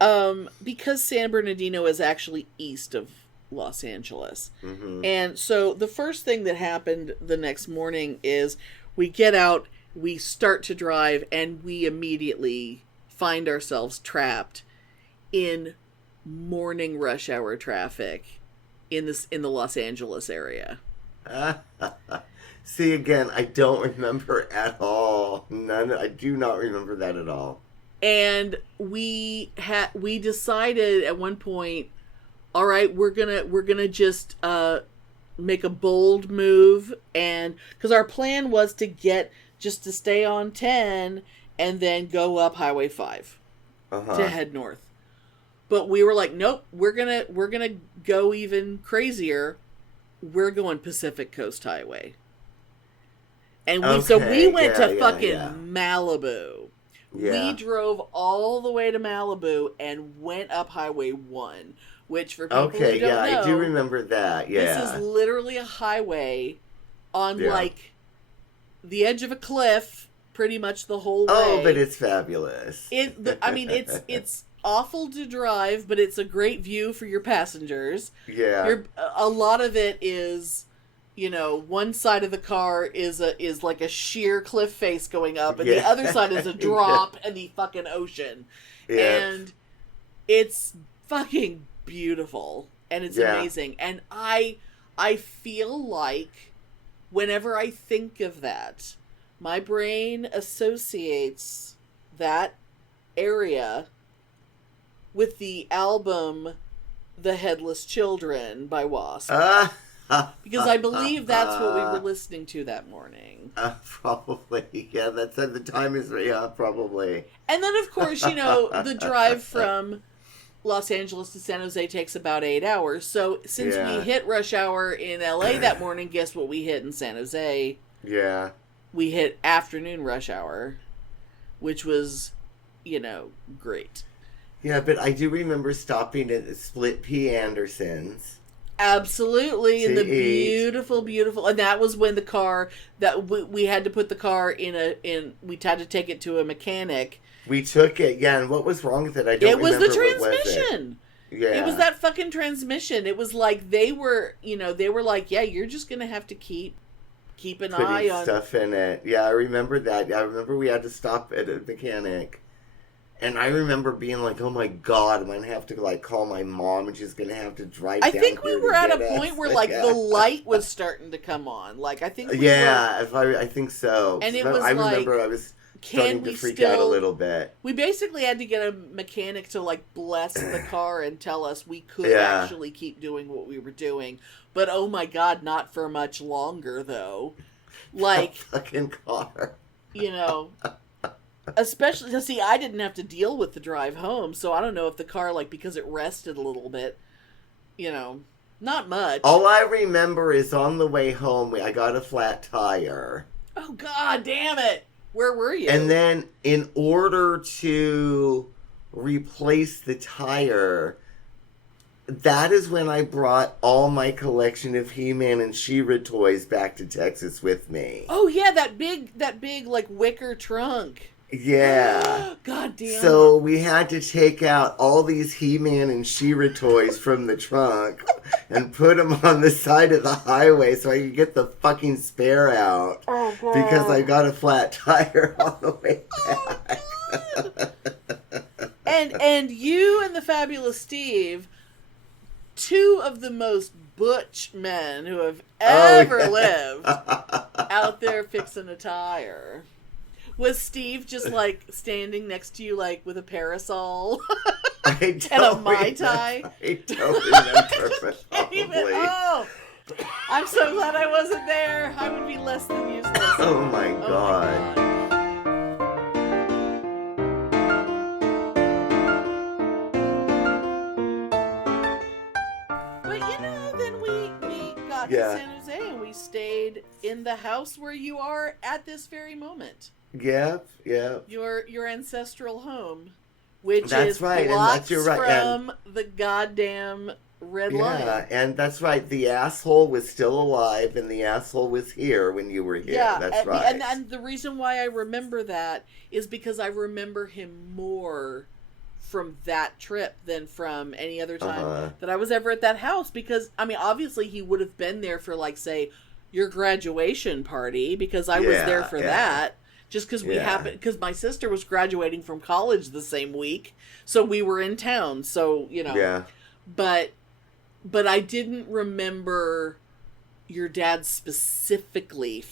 because San Bernardino is actually east of Los Angeles. Mm-hmm. And so the first thing that happened the next morning is we get out, we start to drive, and we immediately find ourselves trapped in morning rush hour traffic in the Los Angeles area. See, again, I don't remember at all. I do not remember that at all. And we decided at one point, all right, we're gonna just make a bold move, and because our plan was to stay on 10 and then go up Highway 5 to head north. But we were like, nope, we're gonna go even crazier. We're going Pacific Coast Highway. And we went to Malibu. Yeah. We drove all the way to Malibu and went up Highway 1, which for people who don't know, I do remember that. Yeah. This is literally a highway on like the edge of a cliff pretty much the whole way. Oh, but it's fabulous. It's awful to drive, but it's a great view for your passengers. Yeah. A lot of it is, one side of the car is like a sheer cliff face going up, and the other side is a drop and the fucking ocean. Yeah. And it's fucking beautiful, and it's amazing. And I feel like whenever I think of that, my brain associates that area with the album The Headless Children by Wasp. Because I believe that's what we were listening to that morning. Probably. Yeah, that's at the time is, probably. And then, of course, the drive from Los Angeles to San Jose takes about 8 hours. So since we hit rush hour in LA that morning, guess what we hit in San Jose? Yeah. we hit afternoon rush hour, which was, great. Yeah, but I do remember stopping at Split P. Anderson's. Absolutely, in the beautiful, beautiful, and that was when the car that we had to put the car in. We had to take it to a mechanic. We took it, yeah. And what was wrong with it? I don't. It was remember the transmission. Yeah, it was that fucking transmission. It was like they were like, yeah, you're just gonna have to keep an eye on stuff in it. Yeah, I remember that. I remember we had to stop at a mechanic. And I remember being like, oh my God, I'm going to have to call my mom and she's going to have to drive down here. I think we were at a point where the light was starting to come on. I think we were... I think so. And it was I remember I was starting to freak out a little bit. We basically had to get a mechanic to bless the car and tell us we could actually keep doing what we were doing. But oh my God, not for much longer though. A fucking car. Especially, see, I didn't have to deal with the drive home, so I don't know if the car, because it rested a little bit, not much. All I remember is on the way home, I got a flat tire. Oh, God damn it. Where were you? And then, in order to replace the tire, that is when I brought all my collection of He-Man and She-Ra toys back to Texas with me. Oh, yeah, that big, wicker trunk. Yeah. God damn. So we had to take out all these He-Man and She-Ra toys from the trunk and put them on the side of the highway so I could get the fucking spare out. Oh, God. Because I got a flat tire on the way back. Oh, and you and the fabulous Steve, two of the most butch men who have ever lived, out there fixing a tire. Was Steve just standing next to you with a parasol and a Mai Tai? I don't remember. I'm so glad I wasn't there. I would be less than useless. Oh my God. But then we got to San Jose and we stayed in the house where you are at this very moment. Yep. Your ancestral home, which is blocks from the goddamn red line. Yeah, and that's right. The asshole was still alive, and the asshole was here when you were here. Yeah, that's right. And the reason why I remember that is because I remember him more from that trip than from any other time that I was ever at that house. Because, obviously he would have been there for, say, your graduation party, because I was there for that. Just because because my sister was graduating from college the same week, so we were in town. So but I didn't remember your dad specifically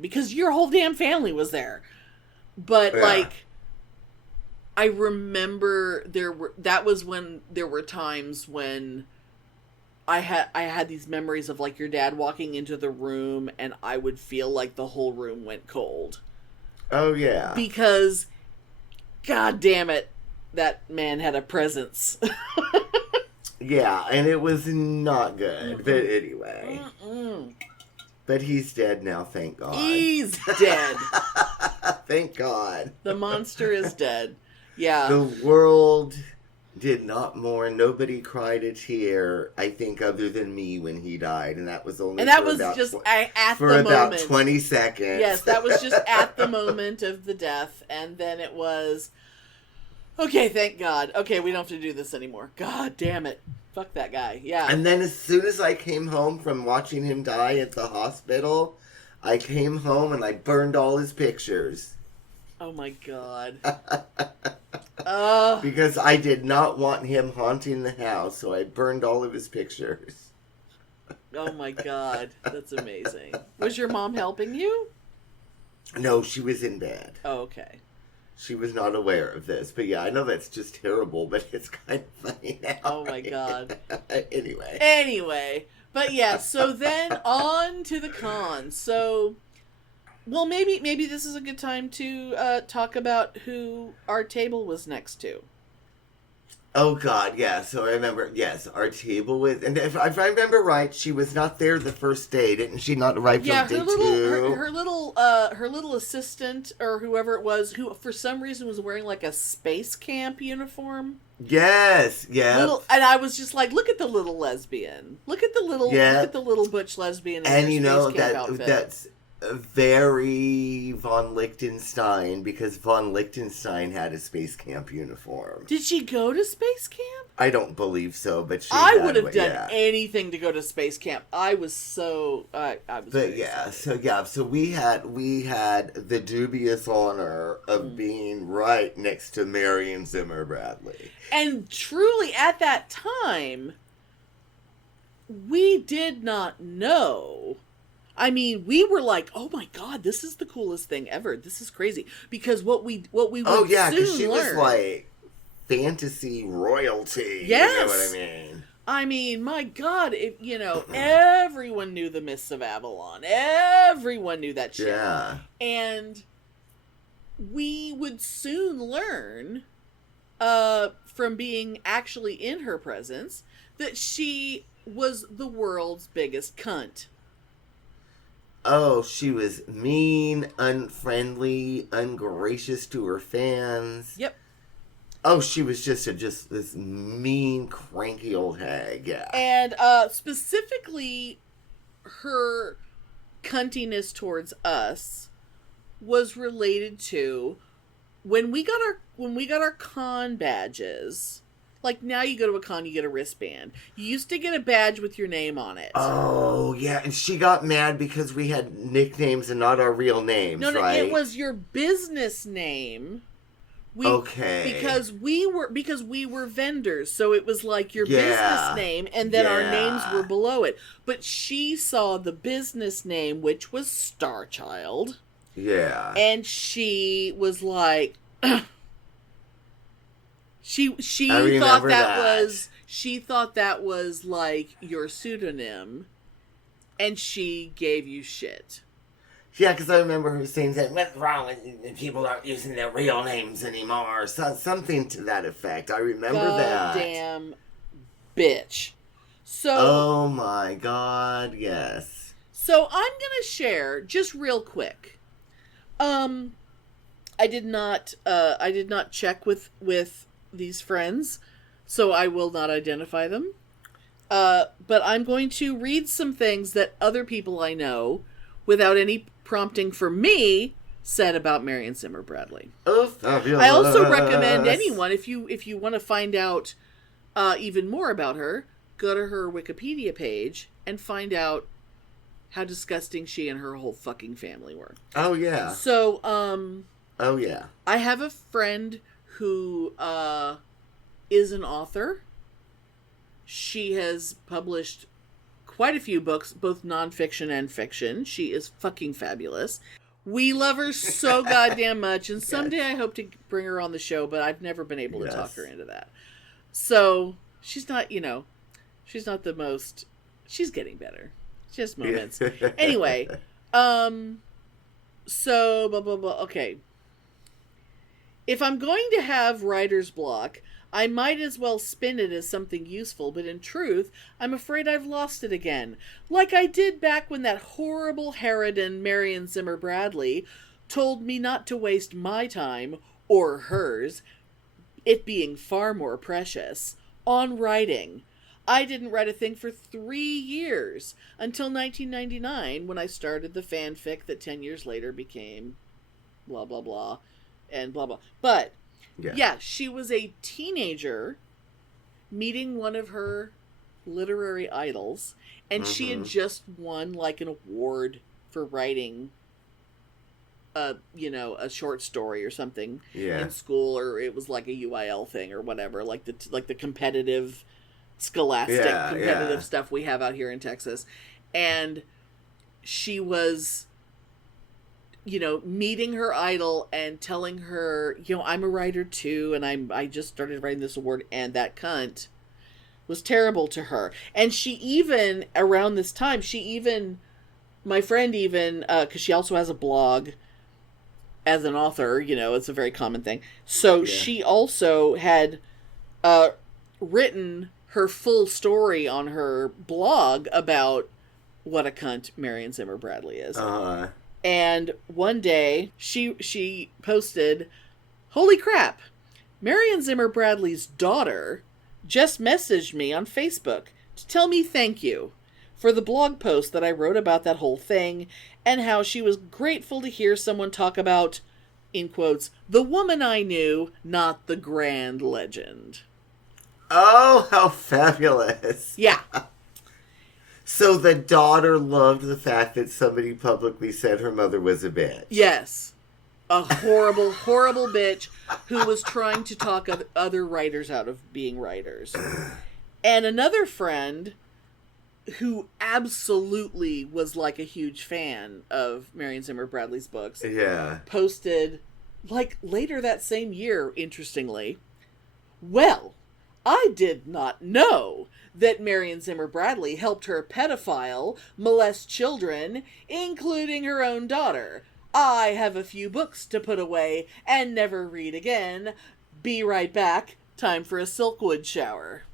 because your whole damn family was there. But I remember that was when there were times when I had these memories of your dad walking into the room and I would feel like the whole room went cold. Oh, yeah. Because, God damn it, that man had a presence. Yeah, and it was not good. Mm-mm. But anyway. Mm-mm. But he's dead now, thank God. He's dead. Thank God. The monster is dead. Yeah. The world did not mourn. Nobody cried a tear, I think, other than me when he died. And that was only at the moment. About 20 seconds. Yes, that was just at the moment of the death. And then it was, okay, thank God. Okay, we don't have to do this anymore. God damn it. Fuck that guy. Yeah. And then as soon as I came home from watching him die at the hospital, I came home and I burned all his pictures. Oh my God. Because I did not want him haunting the house, so I burned all of his pictures. Oh my God. That's amazing. Was your mom helping you? No, she was in bed. Oh, okay. She was not aware of this. But yeah, I know that's just terrible, but it's kind of funny now. Oh my God. Anyway. But yeah, so then on to the con. So, well, maybe this is a good time to talk about who our table was next to. Oh, God, yeah. So I remember, yes, our table was... And if I remember right, she was not there the first day. Didn't she not arrive till day two? Her little assistant, or whoever it was, who for some reason was wearing like a space camp uniform. Yes, yeah. And I was just like, look at the little lesbian. Look at the little butch lesbian in her space camp outfit. That's very von Lichtenstein, because von Lichtenstein had a space camp uniform. Did she go to space camp? I don't believe so, but I would have done anything to go to space camp. I was so so we had the dubious honor of being right next to Marion Zimmer Bradley. And truly at that time, we did not know. I mean, we were like, "Oh my God, this is the coolest thing ever! This is crazy." Because what we would because she learn, was like fantasy royalty. Yes, you know what I mean. I mean, my God, everyone knew the Mists of Avalon. Everyone knew that shit. Yeah, and we would soon learn, from being actually in her presence, that she was the world's biggest cunt. Oh, she was mean, unfriendly, ungracious to her fans. Yep. Oh, she was just this mean, cranky old hag, yeah. And specifically, her cuntiness towards us was related to when we got our con badges. Like, now you go to a con, you get a wristband. You used to get a badge with your name on it. Oh, yeah. And she got mad because we had nicknames and not our real names, No, right? it was your business name. Okay. Because we were vendors, so it was like your business name, and then our names were below it. But she saw the business name, which was Starchild. Yeah. And she was like... She thought that was like your pseudonym, and she gave you shit. Yeah, because I remember her saying that, what's wrong with people aren't using their real names anymore, something to that effect. I remember that. Goddamn bitch. So. Oh my God, yes. So I'm gonna share just real quick. I did not check with these friends, so I will not identify them. But I'm going to read some things that other people I know, without any prompting for me, said about Marion Zimmer Bradley. Oh, fabulous. I also recommend anyone, if you want to find out even more about her, go to her Wikipedia page and find out how disgusting she and her whole fucking family were. Oh, yeah. So, oh, yeah. I have a friend who is an author. She has published quite a few books, both nonfiction and fiction. She is fucking fabulous. We love her so goddamn much, and someday I hope to bring her on the show, but I've never been able to talk her into that. So, she's not, she's not the most... She's getting better. Just moments. Anyway, so, blah, blah, blah. Okay. If I'm going to have writer's block, I might as well spin it as something useful, but in truth, I'm afraid I've lost it again. Like I did back when that horrible harridan Marion Zimmer Bradley told me not to waste my time, or hers, it being far more precious, on writing. I didn't write a thing for 3 years, until 1999, when I started the fanfic that 10 years later became blah, blah, blah. And blah, blah. But, yeah, she was a teenager meeting one of her literary idols, and she had just won, like, an award for writing, a short story or something in school, or it was like a UIL thing or whatever, like the competitive, scholastic competitive stuff we have out here in Texas. And she was... meeting her idol and telling her, I'm a writer too, and I just started writing this award, and that cunt was terrible to her. And she even, around this time, my friend even, because she also has a blog as an author, it's a very common thing. So she also had written her full story on her blog about what a cunt Marion Zimmer Bradley is. And one day she posted, "Holy crap, Marion Zimmer Bradley's daughter just messaged me on Facebook to tell me thank you for the blog post that I wrote about that whole thing and how she was grateful to hear someone talk about, in quotes, the woman I knew, not the grand legend." Oh, how fabulous. Yeah. So the daughter loved the fact that somebody publicly said her mother was a bitch. Yes. A horrible, horrible bitch who was trying to talk other writers out of being writers. And another friend who absolutely was like a huge fan of Marion Zimmer Bradley's books. Yeah. Posted, like, later that same year, interestingly, "Well, I did not know that Marion Zimmer Bradley helped her pedophile molest children, including her own daughter. I have a few books to put away and never read again. Be right back. Time for a Silkwood shower."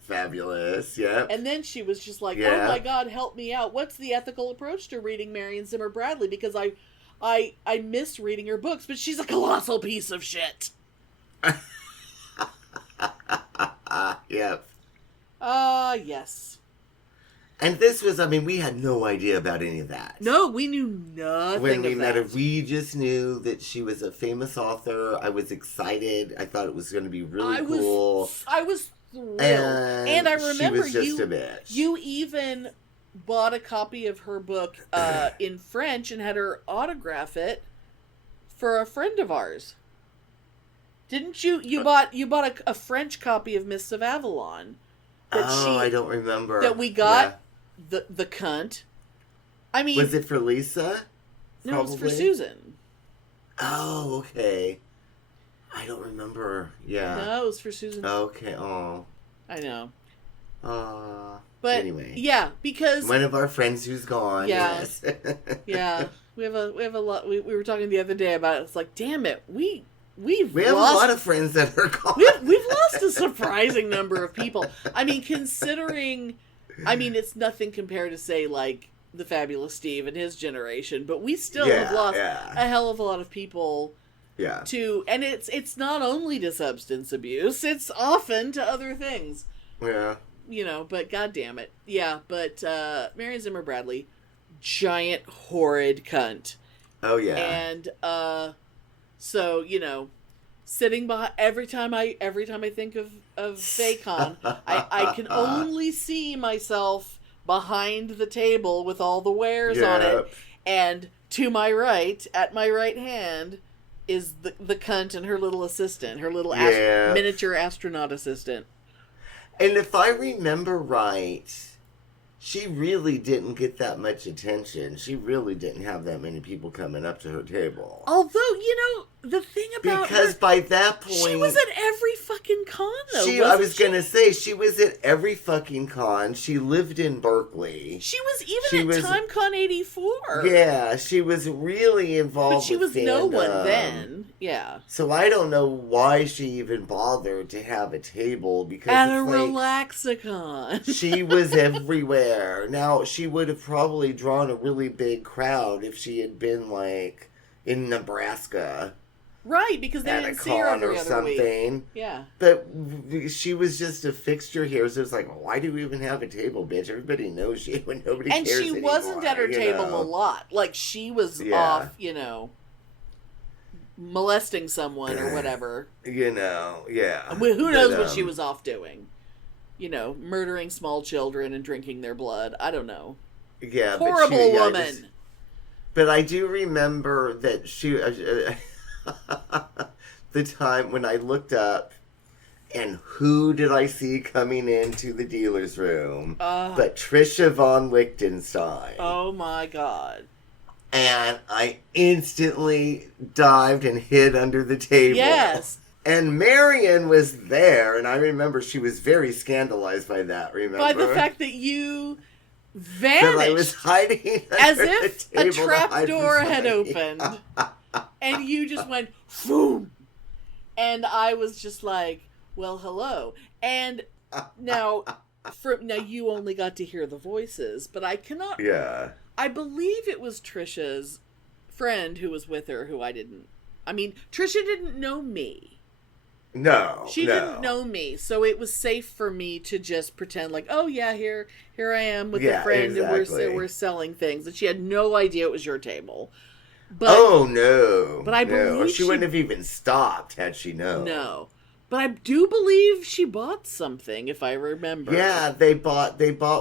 Fabulous, yeah. And then she was just like, "Oh my God, help me out. What's the ethical approach to reading Marion Zimmer Bradley? Because I miss reading her books, but she's a colossal piece of shit." Yep. Yes. And this was, I mean, we had no idea about any of that. No, we knew nothing when we of met her. that. We just knew that she was a famous author. I was excited. I thought it was going to be really cool. I was thrilled. And I remember she was just a bitch. You even bought a copy of her book in French and had her autograph it for a friend of ours. Didn't you? You bought a French copy of Mists of Avalon. I don't remember. That we got the cunt. I mean, was it for Lisa? No, it was for Susan. Oh, okay. I don't remember. Yeah. No, it was for Susan. Okay. Oh. I know. But anyway. Yeah, because one of our friends who's gone. Yeah. Yes. Yeah. We have a lot. We were talking the other day about it. It's like, damn it, we have a lot of friends that are gone. We've lost a surprising number of people. I mean, considering, it's nothing compared to, say, like, the Fabulous Steve and his generation, but we still have lost a hell of a lot of people. Yeah. And it's not only to substance abuse, it's often to other things. Yeah. But god damn it. Yeah, but Marion Zimmer Bradley, giant horrid cunt. Oh yeah. And so, sitting behind every time I think of BayCon, I can only see myself behind the table with all the wares on it, and to my right, at my right hand, is the cunt and her little assistant, her little miniature astronaut assistant. And if I remember right, she really didn't get that much attention. She really didn't have that many people coming up to her table. Although, the thing about because her, by that point, she was at every fucking con, though. I was going to say, she was at every fucking con. She lived in Berkeley. She was even at TimeCon 84. Yeah, she was really involved. But she was no one then. Yeah. So I don't know why she even bothered to have a table, because at a Relaxicon. She was everywhere. Now, she would have probably drawn a really big crowd if she had been, like, in Nebraska. Right, because they didn't see her every other week. Yeah. But she was just a fixture here. So it's like, why do we even have a table, bitch? Everybody knows you and nobody cares anymore. And she wasn't at her table a lot. Like, she was off, molesting someone or whatever. Yeah. Who knows what she was off doing? Murdering small children and drinking their blood. I don't know. Yeah. Horrible woman. But I do remember that she... the time when I looked up, and who did I see coming into the dealer's room but Tricia von Lichtenstein. Oh my god. And I instantly dived and hid under the table. Yes. And Marion was there, and I remember she was very scandalized by that, remember? By the fact that you vanished. That I was hiding as under if the table a trap door had opened. And you just went, boom. And I was just like, Well, hello. And now you only got to hear the voices, but I cannot... Yeah. I believe it was Tricia's friend who was with her, who I didn't... I mean, Tricia didn't know me. No, She didn't know me, so it was safe for me to just pretend like, oh yeah, here I am with a friend, exactly. and we're selling things, and she had no idea it was your table. But, oh no! But I believe she wouldn't have even stopped had she known. No, but I do believe she bought something, if I remember. Yeah, they bought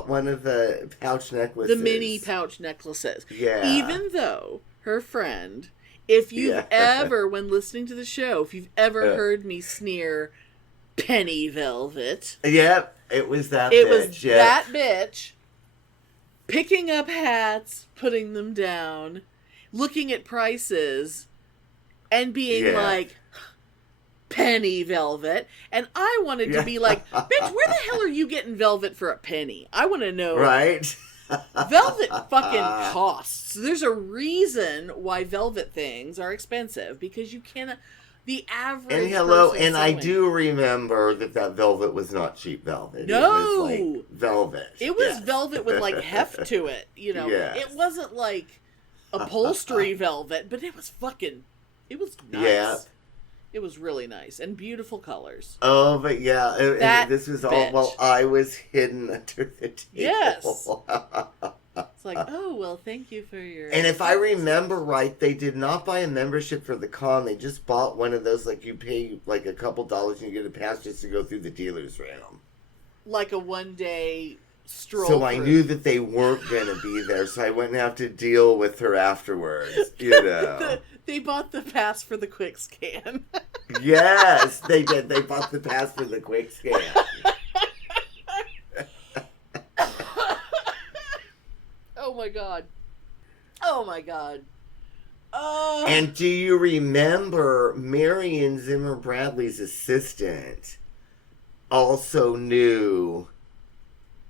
one of the pouch necklaces, the mini pouch necklaces. Yeah, even though her friend. If you've ever, when listening to the show, if you've ever heard me sneer penny velvet. Yep, it was that bitch. It was that bitch picking up hats, putting them down, looking at prices, and being like, penny velvet. And I wanted to be like, bitch, where the hell are you getting velvet for a penny? I want to know. Right? Velvet fucking costs. There's a reason why velvet things are expensive, because you cannot. The average. And and I do remember that velvet was not cheap velvet. No, it was like velvet. It was velvet with like heft to it. You know, it wasn't like upholstery velvet, but it was fucking. It was nice. Yeah. It was really nice and beautiful colors. Oh, but this was all while I was hidden under the table. Yes. It's like, oh, well, thank you for your... And if I remember right, they did not buy a membership for the con. They just bought one of those, like, you pay, like, a couple dollars and you get a pass just to go through the dealer's room. Like a one-day stroll So I knew that they weren't going to be there, so I wouldn't have to deal with her afterwards, you know. They bought the pass for the quick scan. Yes, they did. They bought the pass for the quick scan. Oh my god. Oh my god. And do you remember Marion Zimmer Bradley's assistant also knew...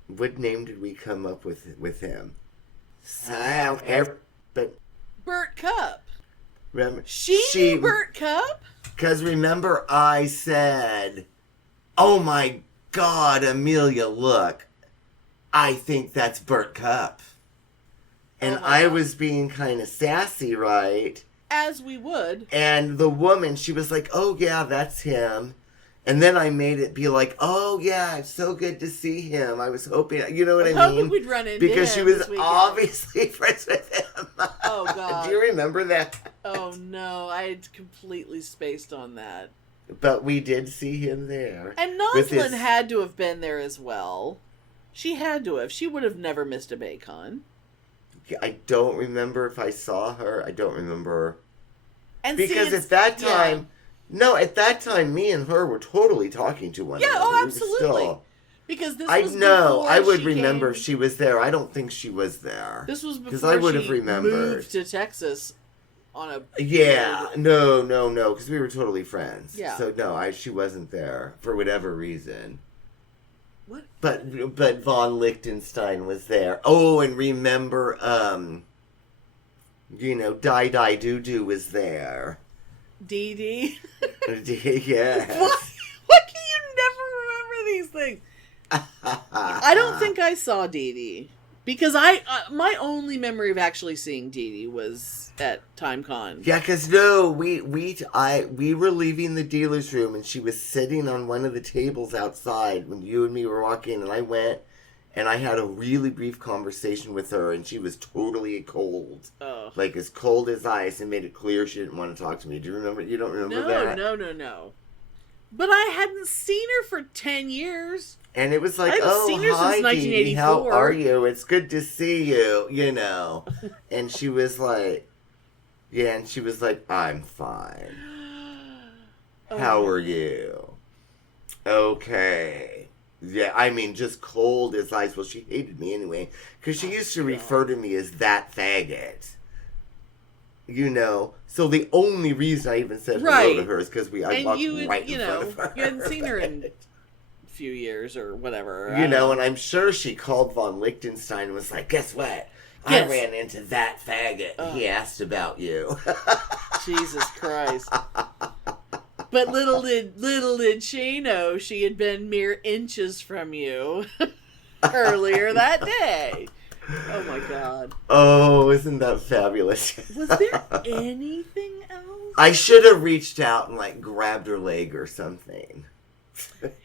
What name did we come up with him? Bert Cup. Remember, she knew Bert Cup? Because remember I said, oh my God, Amelia, look, I think that's Bert Cup. And I was being kind of sassy, right? As we would. And the woman, she was like, oh yeah, that's him. And then I made it be like, oh yeah, it's so good to see him. I was hoping, you know what I mean? Hoping we'd run into him because she was obviously friends with him. Oh God. Do you remember that? Oh no, I had completely spaced on that. But we did see him there. And Noslin had to have been there as well. She had to have. She would have never missed a BayCon. I don't remember if I saw her. I don't remember. And because at that time... Yeah. No, at that time, me and her were totally talking to one another. Yeah, oh, absolutely. Because this was before I would remember if she was there. I don't think she was there. This was before she moved to Texas on a... Yeah, no, because we were totally friends. Yeah. So, no, she wasn't there for whatever reason. What? But Von Lichtenstein was there. Oh, and remember, Die Die Doo Doo was there. Dee Dee? Yes. Why can you never remember these things? I don't think I saw Dee Dee. Because my only memory of actually seeing Dee Dee was at TimeCon. Yeah, because we were leaving the dealer's room and she was sitting on one of the tables outside when you and me were walking, and I went and I had a really brief conversation with her, and she was totally cold. Oh. Like as cold as ice, and made it clear she didn't want to talk to me. Do you remember? You don't remember that? No. But I hadn't seen her for 10 years. And it was like, seen her since 1984. How are you? It's good to see you, And she was like, I'm fine. How are you? Okay. Yeah, I mean, just cold as ice. Well, she hated me anyway, because she used to refer to me as that faggot. So the only reason I even said hello to her is because I walked right in front of her. You hadn't seen her in a few years or whatever. And I'm sure she called Von Lichtenstein and was like, guess what? Yes. I ran into that faggot. He asked about you. Jesus Christ. But little did she know she had been mere inches from you earlier that day. Oh my God. Oh, isn't that fabulous? Was there anything else? I should have reached out and like grabbed her leg or something.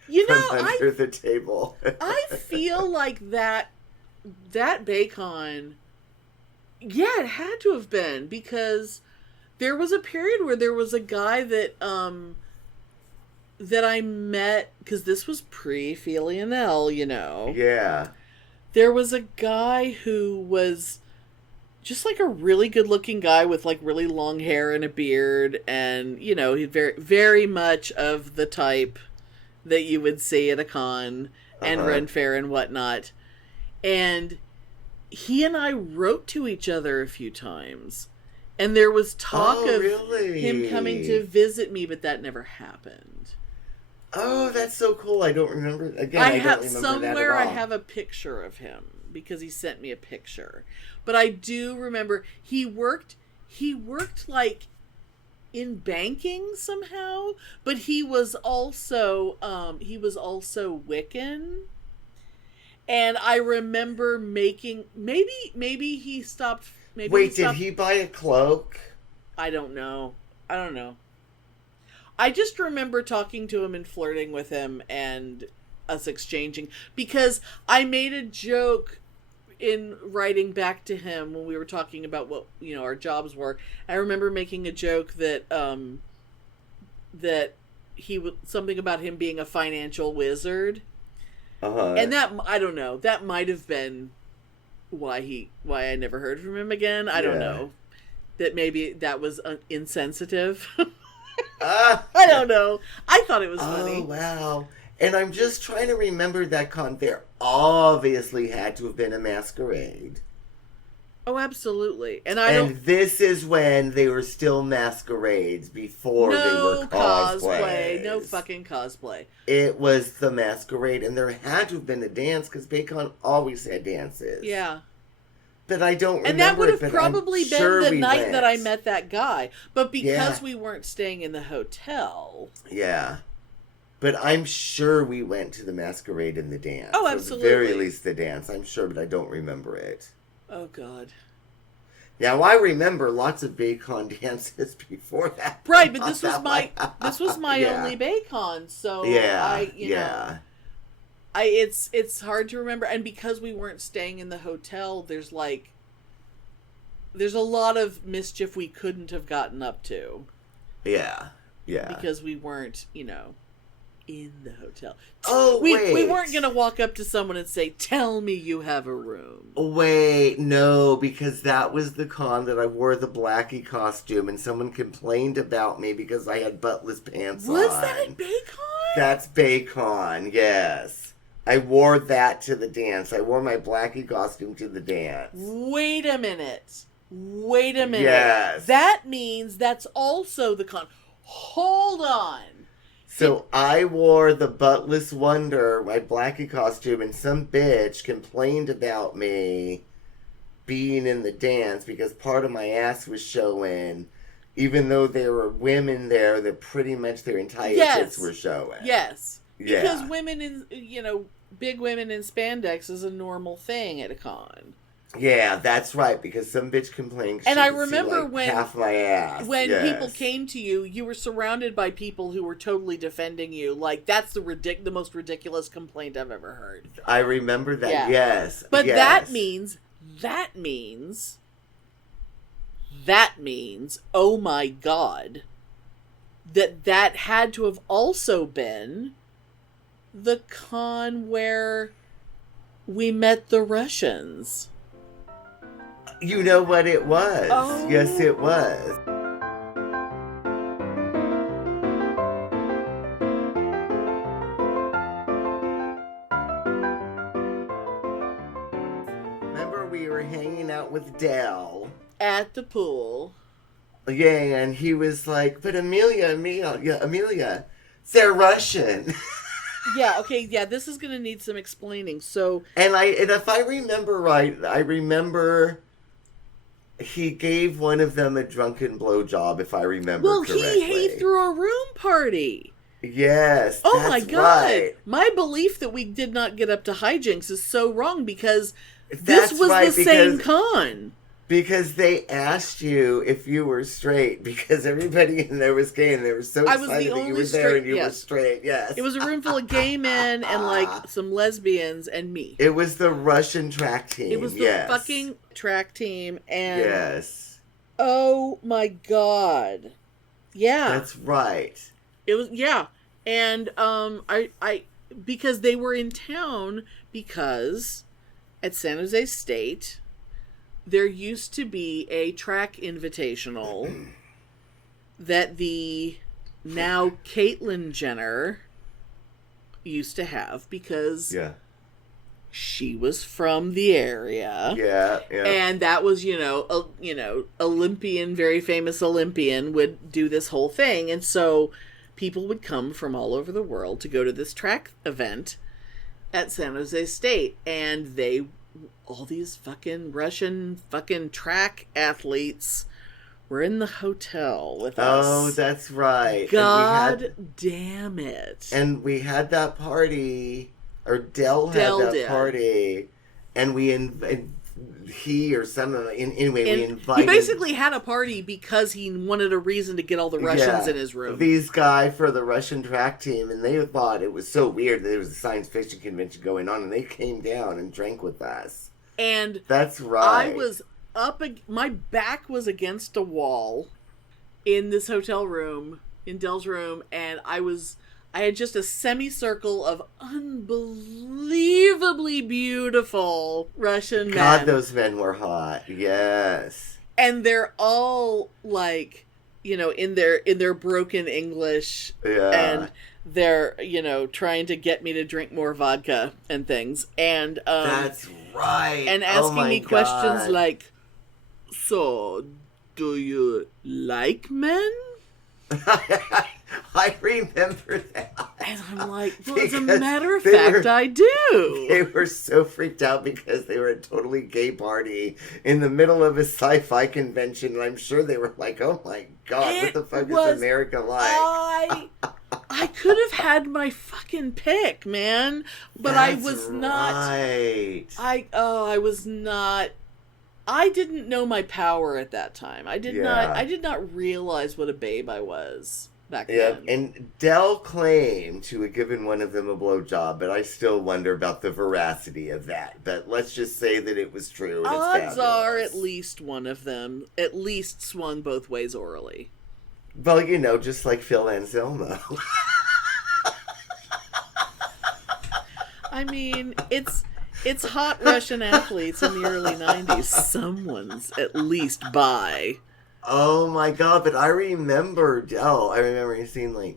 You know, from under the table. I feel like that BayCon, yeah, it had to have been, because there was a period where there was a guy that I met, because this was pre-Feely and Elle, you know. Yeah. There was a guy who was just like a really good looking guy with like really long hair and a beard, and you know, he very, very much of the type that you would see at a con and Ren Fair and whatnot. And he and I wrote to each other a few times, and there was talk of him coming to visit me, but that never happened. Oh, that's so cool. I don't remember. Again, I don't remember somewhere that at all. I have a picture of him because he sent me a picture. But I do remember he worked like in banking somehow, but he was also Wiccan. And I remember making maybe he stopped. Did he buy a cloak? I don't know. I just remember talking to him and flirting with him and us exchanging, because I made a joke in writing back to him when we were talking about what, you know, our jobs were. I remember making a joke that he would, something about him being a financial wizard. And that, I don't know, that might have been why I never heard from him again. I don't know. That maybe that was insensitive. I don't know. I thought it was funny. Oh, wow. And I'm just trying to remember that con. There obviously had to have been a masquerade. Oh, absolutely. And this is when they were still masquerades before they were cosplay. No fucking cosplay. It was the masquerade, and there had to have been a dance, because BayCon always had dances. Yeah. But I don't remember. And that would have probably been the night went. that I met that guy. But because we weren't staying in the hotel. Yeah. But I'm sure we went to the masquerade and the dance. Oh, absolutely. At the very least the dance, I'm sure, but I don't remember it. Oh, God. Now, I remember lots of BayCon dances before that. Right, but this was my only BayCon, so it's hard to remember. And because we weren't staying in the hotel, there's a lot of mischief we couldn't have gotten up to. Yeah. Yeah. Because we weren't, you know, in the hotel. Oh, wait. We weren't going to walk up to someone and say, "Tell me you have a room." Wait, no, because that was the con that I wore the Blackie costume, and someone complained about me because I had buttless pants on. Was that at BayCon? That's BayCon, yes. I wore that to the dance. I wore my Blackie costume to the dance. Wait a minute. Yes. That means that's also the con. Hold on. So I wore the Buttless Wonder, my Blackie costume, and some bitch complained about me being in the dance because part of my ass was showing, even though there were women there that pretty much their entire tits were showing. Yes. Yeah. Because women in, you know, big women in spandex is a normal thing at a con. Yeah, that's right, because some bitch complained. And I remember when half my ass. When people came to you, you were surrounded by people who were totally defending you. Like, that's the most ridiculous complaint I've ever heard. I remember that. Yes. But yes. that means, oh my God, that had to have also been the con where we met the Russians. You know what it was. Oh. Yes, it was. Remember we were hanging out with Dell. At the pool. Yeah, and he was like, but Amelia, they're Russian. Yeah, okay, yeah, this is going to need some explaining. So, and if I remember right, I remember He gave one of them a drunken blowjob, if I remember correctly. Well, he threw a room party. Yes, oh that's my God. Right. My belief that we did not get up to hijinks is so wrong because this was the same con. Because they asked you if you were straight, because everybody in there was gay, and they were so excited that you were there and you were straight. Yes. It was a room full of gay men and, like, some lesbians and me. It was the Russian track team. It was the fucking track team, and... Yes. Oh, my God. Yeah. That's right. It was, yeah. And, because they were in town, because at San Jose State... There used to be a track invitational that the now Caitlyn Jenner used to have because she was from the area. Yeah. And that was, Olympian, very famous Olympian would do this whole thing. And so people would come from all over the world to go to this track event at San Jose State. And all these fucking Russian fucking track athletes were in the hotel with us. Oh, that's right. God damn it. And we had that party, or Dell had that party, and we invited... He or someone, anyway, we invited... He basically had a party because he wanted a reason to get all the Russians in his room. These guys for the Russian track team, and they thought it was so weird that there was a science fiction convention going on, and they came down and drank with us. And that's right. I was my back was against a wall in this hotel room, in Dell's room, and I had just a semicircle of unbelievably beautiful Russian men. God, those men were hot. Yes. And they're all like, in their broken English. Yeah. And they're, trying to get me to drink more vodka and things. And that's right. And asking me questions like, so, do you like men? I remember that. And I'm like, well, as a matter of fact, I do. They were so freaked out because they were at a totally gay party in the middle of a sci-fi convention. And I'm sure they were like, oh my God, what the fuck is America like? I could have had my fucking pick, man. But I was not. Right. I was not. I didn't know my power at that time. I did not realize what a babe I was back then. And Dell claimed to have given one of them a blowjob, but I still wonder about the veracity of that. But let's just say that it was true. And odds are at least one of them at least swung both ways orally. Well, just like Phil Anselmo. I mean, it's hot Russian athletes in the early 90s. Someone's at least bi. Oh my God, but I remember Dell. I remember seeing, like,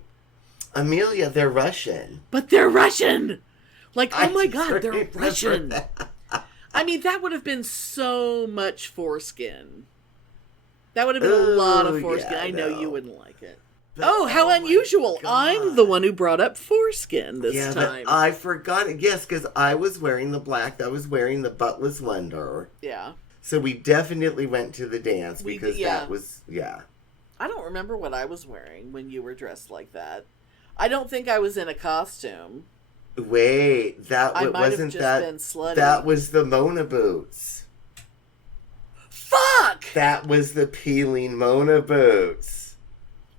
Amelia, they're Russian. But they're Russian! Like, oh my God, they're Russian. I mean, that would have been so much foreskin. That would have been a lot of foreskin. I know you wouldn't like it. But, how unusual. I'm the one who brought up foreskin this time. I forgot it. Yes, because I was wearing the black. I was wearing the buttless wonder. Yeah. So we definitely went to the dance because that was, I don't remember what I was wearing when you were dressed like that. I don't think I was in a costume. Wait, I might have just been slutty. That was the Mona boots. Fuck! That was the peeling Mona boots.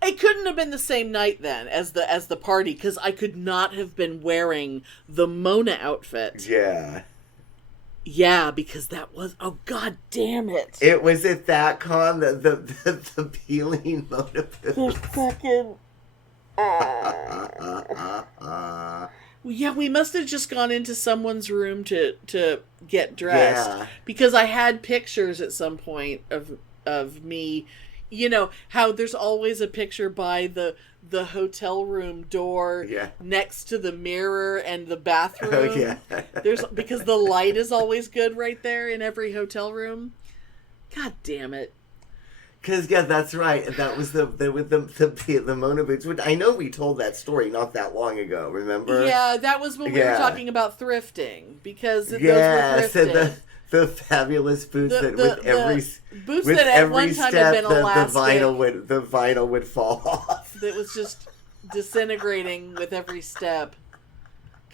It couldn't have been the same night then as the party, because I could not have been wearing the Mona outfit. Yeah. Yeah, because that was... Oh, God damn it. It was at that con, the peeling Mona boots. The fucking... Yeah, we must have just gone into someone's room to get dressed. Yeah. Because I had pictures at some point of me... You know, how there's always a picture by the hotel room door next to the mirror and the bathroom. Oh, yeah. Because the light is always good right there in every hotel room. God damn it. Because, that's right. That was the Mona boots. I know we told that story not that long ago, remember? Yeah, that was when we were talking about thrifting. Because those were thrifting. The fabulous boots that with every boots that at one time had been elastic. The vinyl would fall off. That was just disintegrating with every step.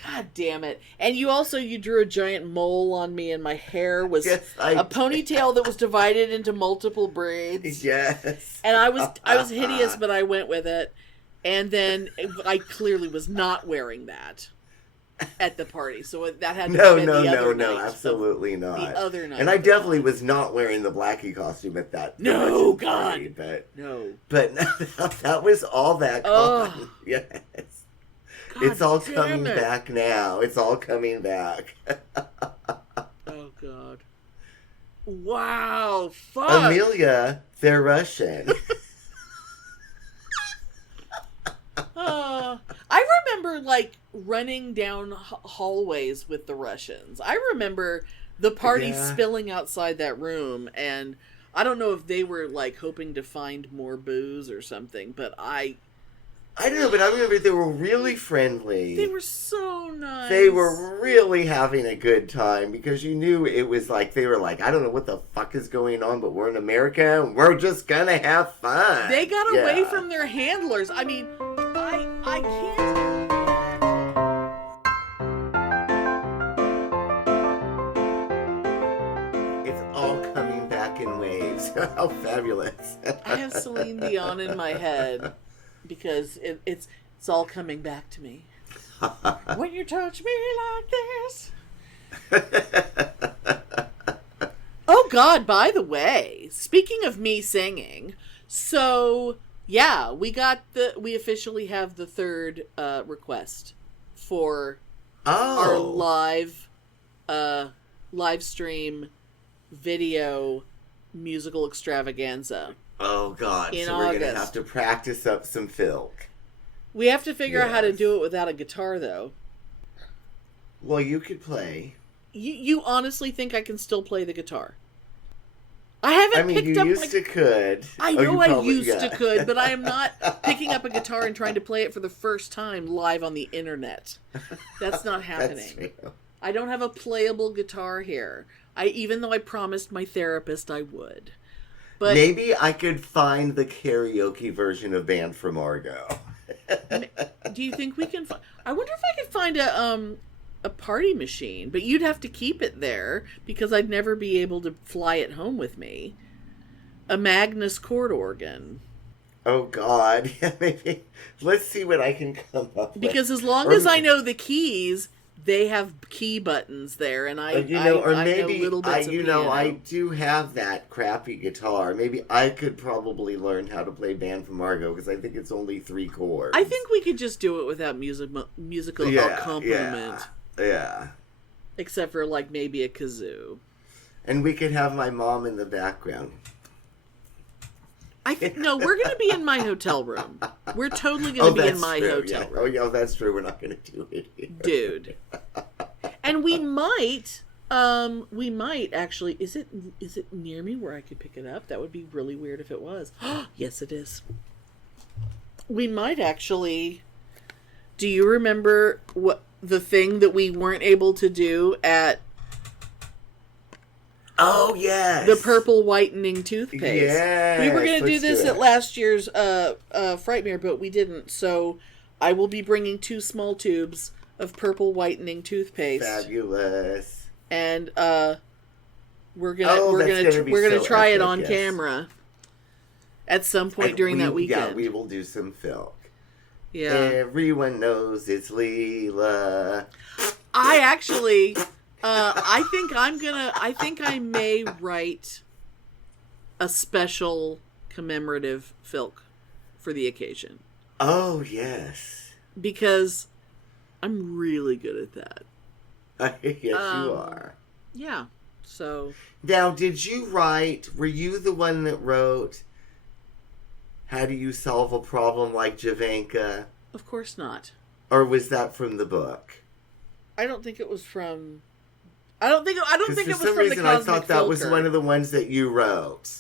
God damn it. And you drew a giant mole on me, and my hair was a ponytail that was divided into multiple braids. Yes. And I was hideous, but I went with it. And then I clearly was not wearing that at the party. So that had to be the other night. No, absolutely not. The other night. And I definitely was not wearing the Blackie costume at that No, God. Party, no. But that was all that con. Yes. God, it's all coming back now. It's all coming back. Oh, God. Wow. Fuck. Amelia, they're Russian. I remember, running down hallways with the Russians. I remember the party spilling outside that room, and I don't know if they were, hoping to find more booze or something, but I don't know, but I remember they were really friendly. They were so nice. They were really having a good time because you knew it was they were I don't know what the fuck is going on, but we're in America and we're just gonna have fun. They got away from their handlers. I mean, I can't. It's all coming back in waves. How fabulous. I have Celine Dion in my head. Because it's all coming back to me. When you touch me like this. Oh, God, by the way, speaking of me singing, so, yeah, we officially have the third request for our live stream video musical extravaganza. Oh, God. So we're going to have to practice up some filk. We have to figure out how to do it without a guitar, though. Well, you could play. You honestly think I can still play the guitar? I haven't picked up... you used to could. I know I used to could, but I am not picking up a guitar and trying to play it for the first time live on the internet. That's not happening. That's true. I don't have a playable guitar here. Even though I promised my therapist I would. But maybe I could find the karaoke version of Band from Argo. Do you think we can find... I wonder if I could find a party machine, but you'd have to keep it there because I'd never be able to fly it home with me. A Magnus chord organ. Oh, God. Yeah, maybe. Let's see what I can come up with. Because as long as I know the keys... They have key buttons there, and I know little bits of piano. I do have that crappy guitar. Maybe I could probably learn how to play Band from Argo because I think it's only 3 chords. I think we could just do it without musical accompaniment. Yeah. Except for maybe a kazoo. And we could have my mom in the background. No, we're going to be in my hotel room. We're totally going to be in my hotel room. Oh, yeah, that's true. We're not going to do it here. Dude. And we might actually, is it near me where I could pick it up? That would be really weird if it was. Yes, it is. We might actually, do you remember what the thing that we weren't able to do at Oh, yes. The purple whitening toothpaste. Yes. We were going to do this at last year's Frightmare, but we didn't. So I will be bringing 2 small tubes of purple whitening toothpaste. Fabulous. And we're gonna try it on camera at some point during that weekend. Yeah, we will do some film. Yeah. Everyone knows it's Leela. I actually... I think I may write a special commemorative filk for the occasion. Oh, yes. Because I'm really good at that. Yes, you are. Yeah, so... Now, were you the one that wrote, How Do You Solve a Problem Like Javanka? Of course not. Or was that from the book? I don't think it was from... I don't think it was from the Cosmic I thought that was Filker. one of the ones that you wrote.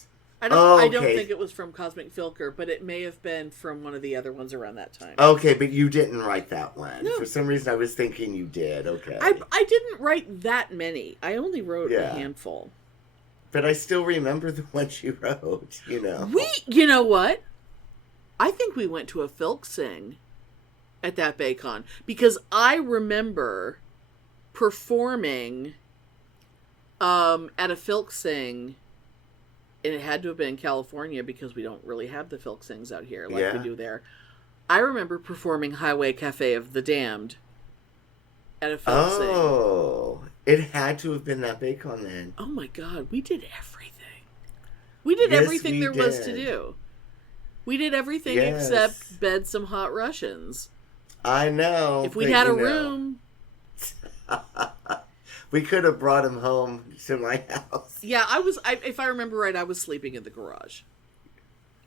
I don't think it was from Cosmic Filker, but it may have been from one of the other ones around that time. Okay, but you didn't write that one. No. For some reason, I was thinking you did. Okay. I didn't write that many. I only wrote a handful. But I still remember the ones you wrote, you know. You know what? I think we went to a Filk Sing at that BayCon. Because I remember performing at a Filk Sing, and it had to have been in California because we don't really have the Filk Sings out here like we do there. I remember performing Highway Cafe of the Damned at a Filk Sing. Oh, it had to have been that BayCon then. Oh my God, we did everything. We did everything there was to do. We did everything except bed some hot Russians. I know. If we had a room. We could have brought him home to my house. Yeah, if I remember right, I was sleeping in the garage.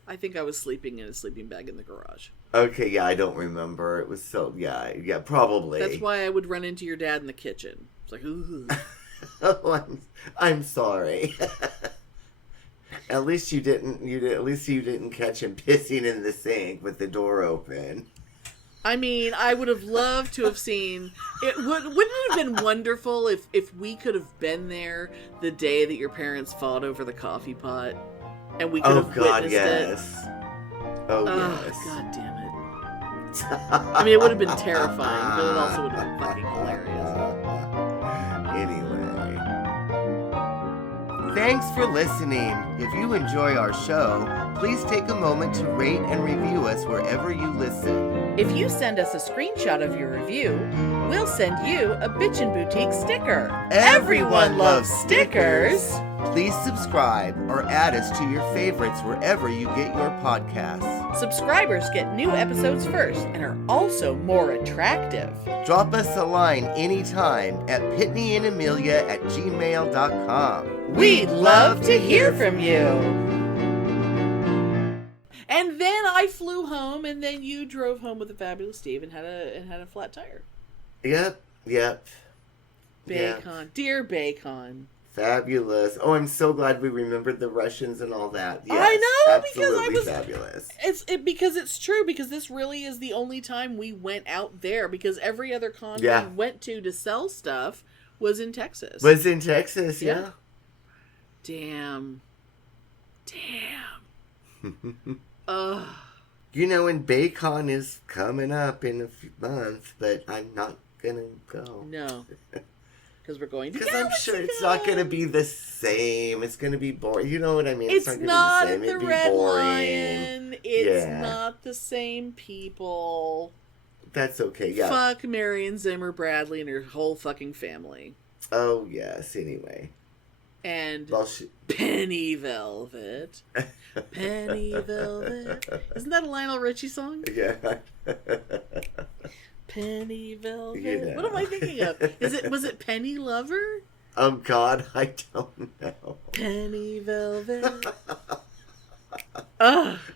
I think I was sleeping in a sleeping bag in the garage. Okay, yeah, I don't remember. It was so, yeah, probably. That's why I would run into your dad in the kitchen. It's like, ooh. Oh, I'm sorry. At least you didn't catch him pissing in the sink with the door open. I mean, I would have loved to have seen it. Wouldn't it have been wonderful if we could have been there the day that your parents fought over the coffee pot, and we could have witnessed it? Oh yes. God damn it! I mean, it would have been terrifying, but it also would have been fucking hilarious. Anyway, thanks for listening. If you enjoy our show, please take a moment to rate and review us wherever you listen. If you send us a screenshot of your review, we'll send you a Bitchen Boutique sticker. Everyone loves stickers! Please subscribe or add us to your favorites wherever you get your podcasts. Subscribers get new episodes first and are also more attractive. Drop us a line anytime at PitneyAndAmelia@gmail.com. We'd love to hear from you. And then I flew home, and then you drove home with a fabulous Steve and had a flat tire. Yep. BayCon, dear BayCon. Fabulous. Oh, I'm so glad we remembered the Russians and all that. Yes, I know, because I was fabulous. Because it's true, because this really is the only time we went out there, because every other con we went to sell stuff was in Texas. Yeah. Damn. Ugh. You know, and BayCon is coming up in a few months, but I'm not gonna go. No. Because we're going to Because I'm sure it's not going to be the same. It's going to be boring. You know what I mean? It's not going to be the same. the Red Lion. It's not the same people. That's okay, yeah. Fuck Marion Zimmer Bradley and her whole fucking family. Oh, yes, anyway. And Penny Velvet. Penny Velvet. Isn't that a Lionel Richie song? Yeah. Penny Velvet. Yeah. What am I thinking of? Was it Penny Lover? Oh God, I don't know. Penny Velvet.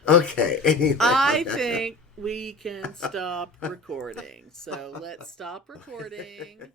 Okay, anyway. I think we can stop recording. So let's stop recording.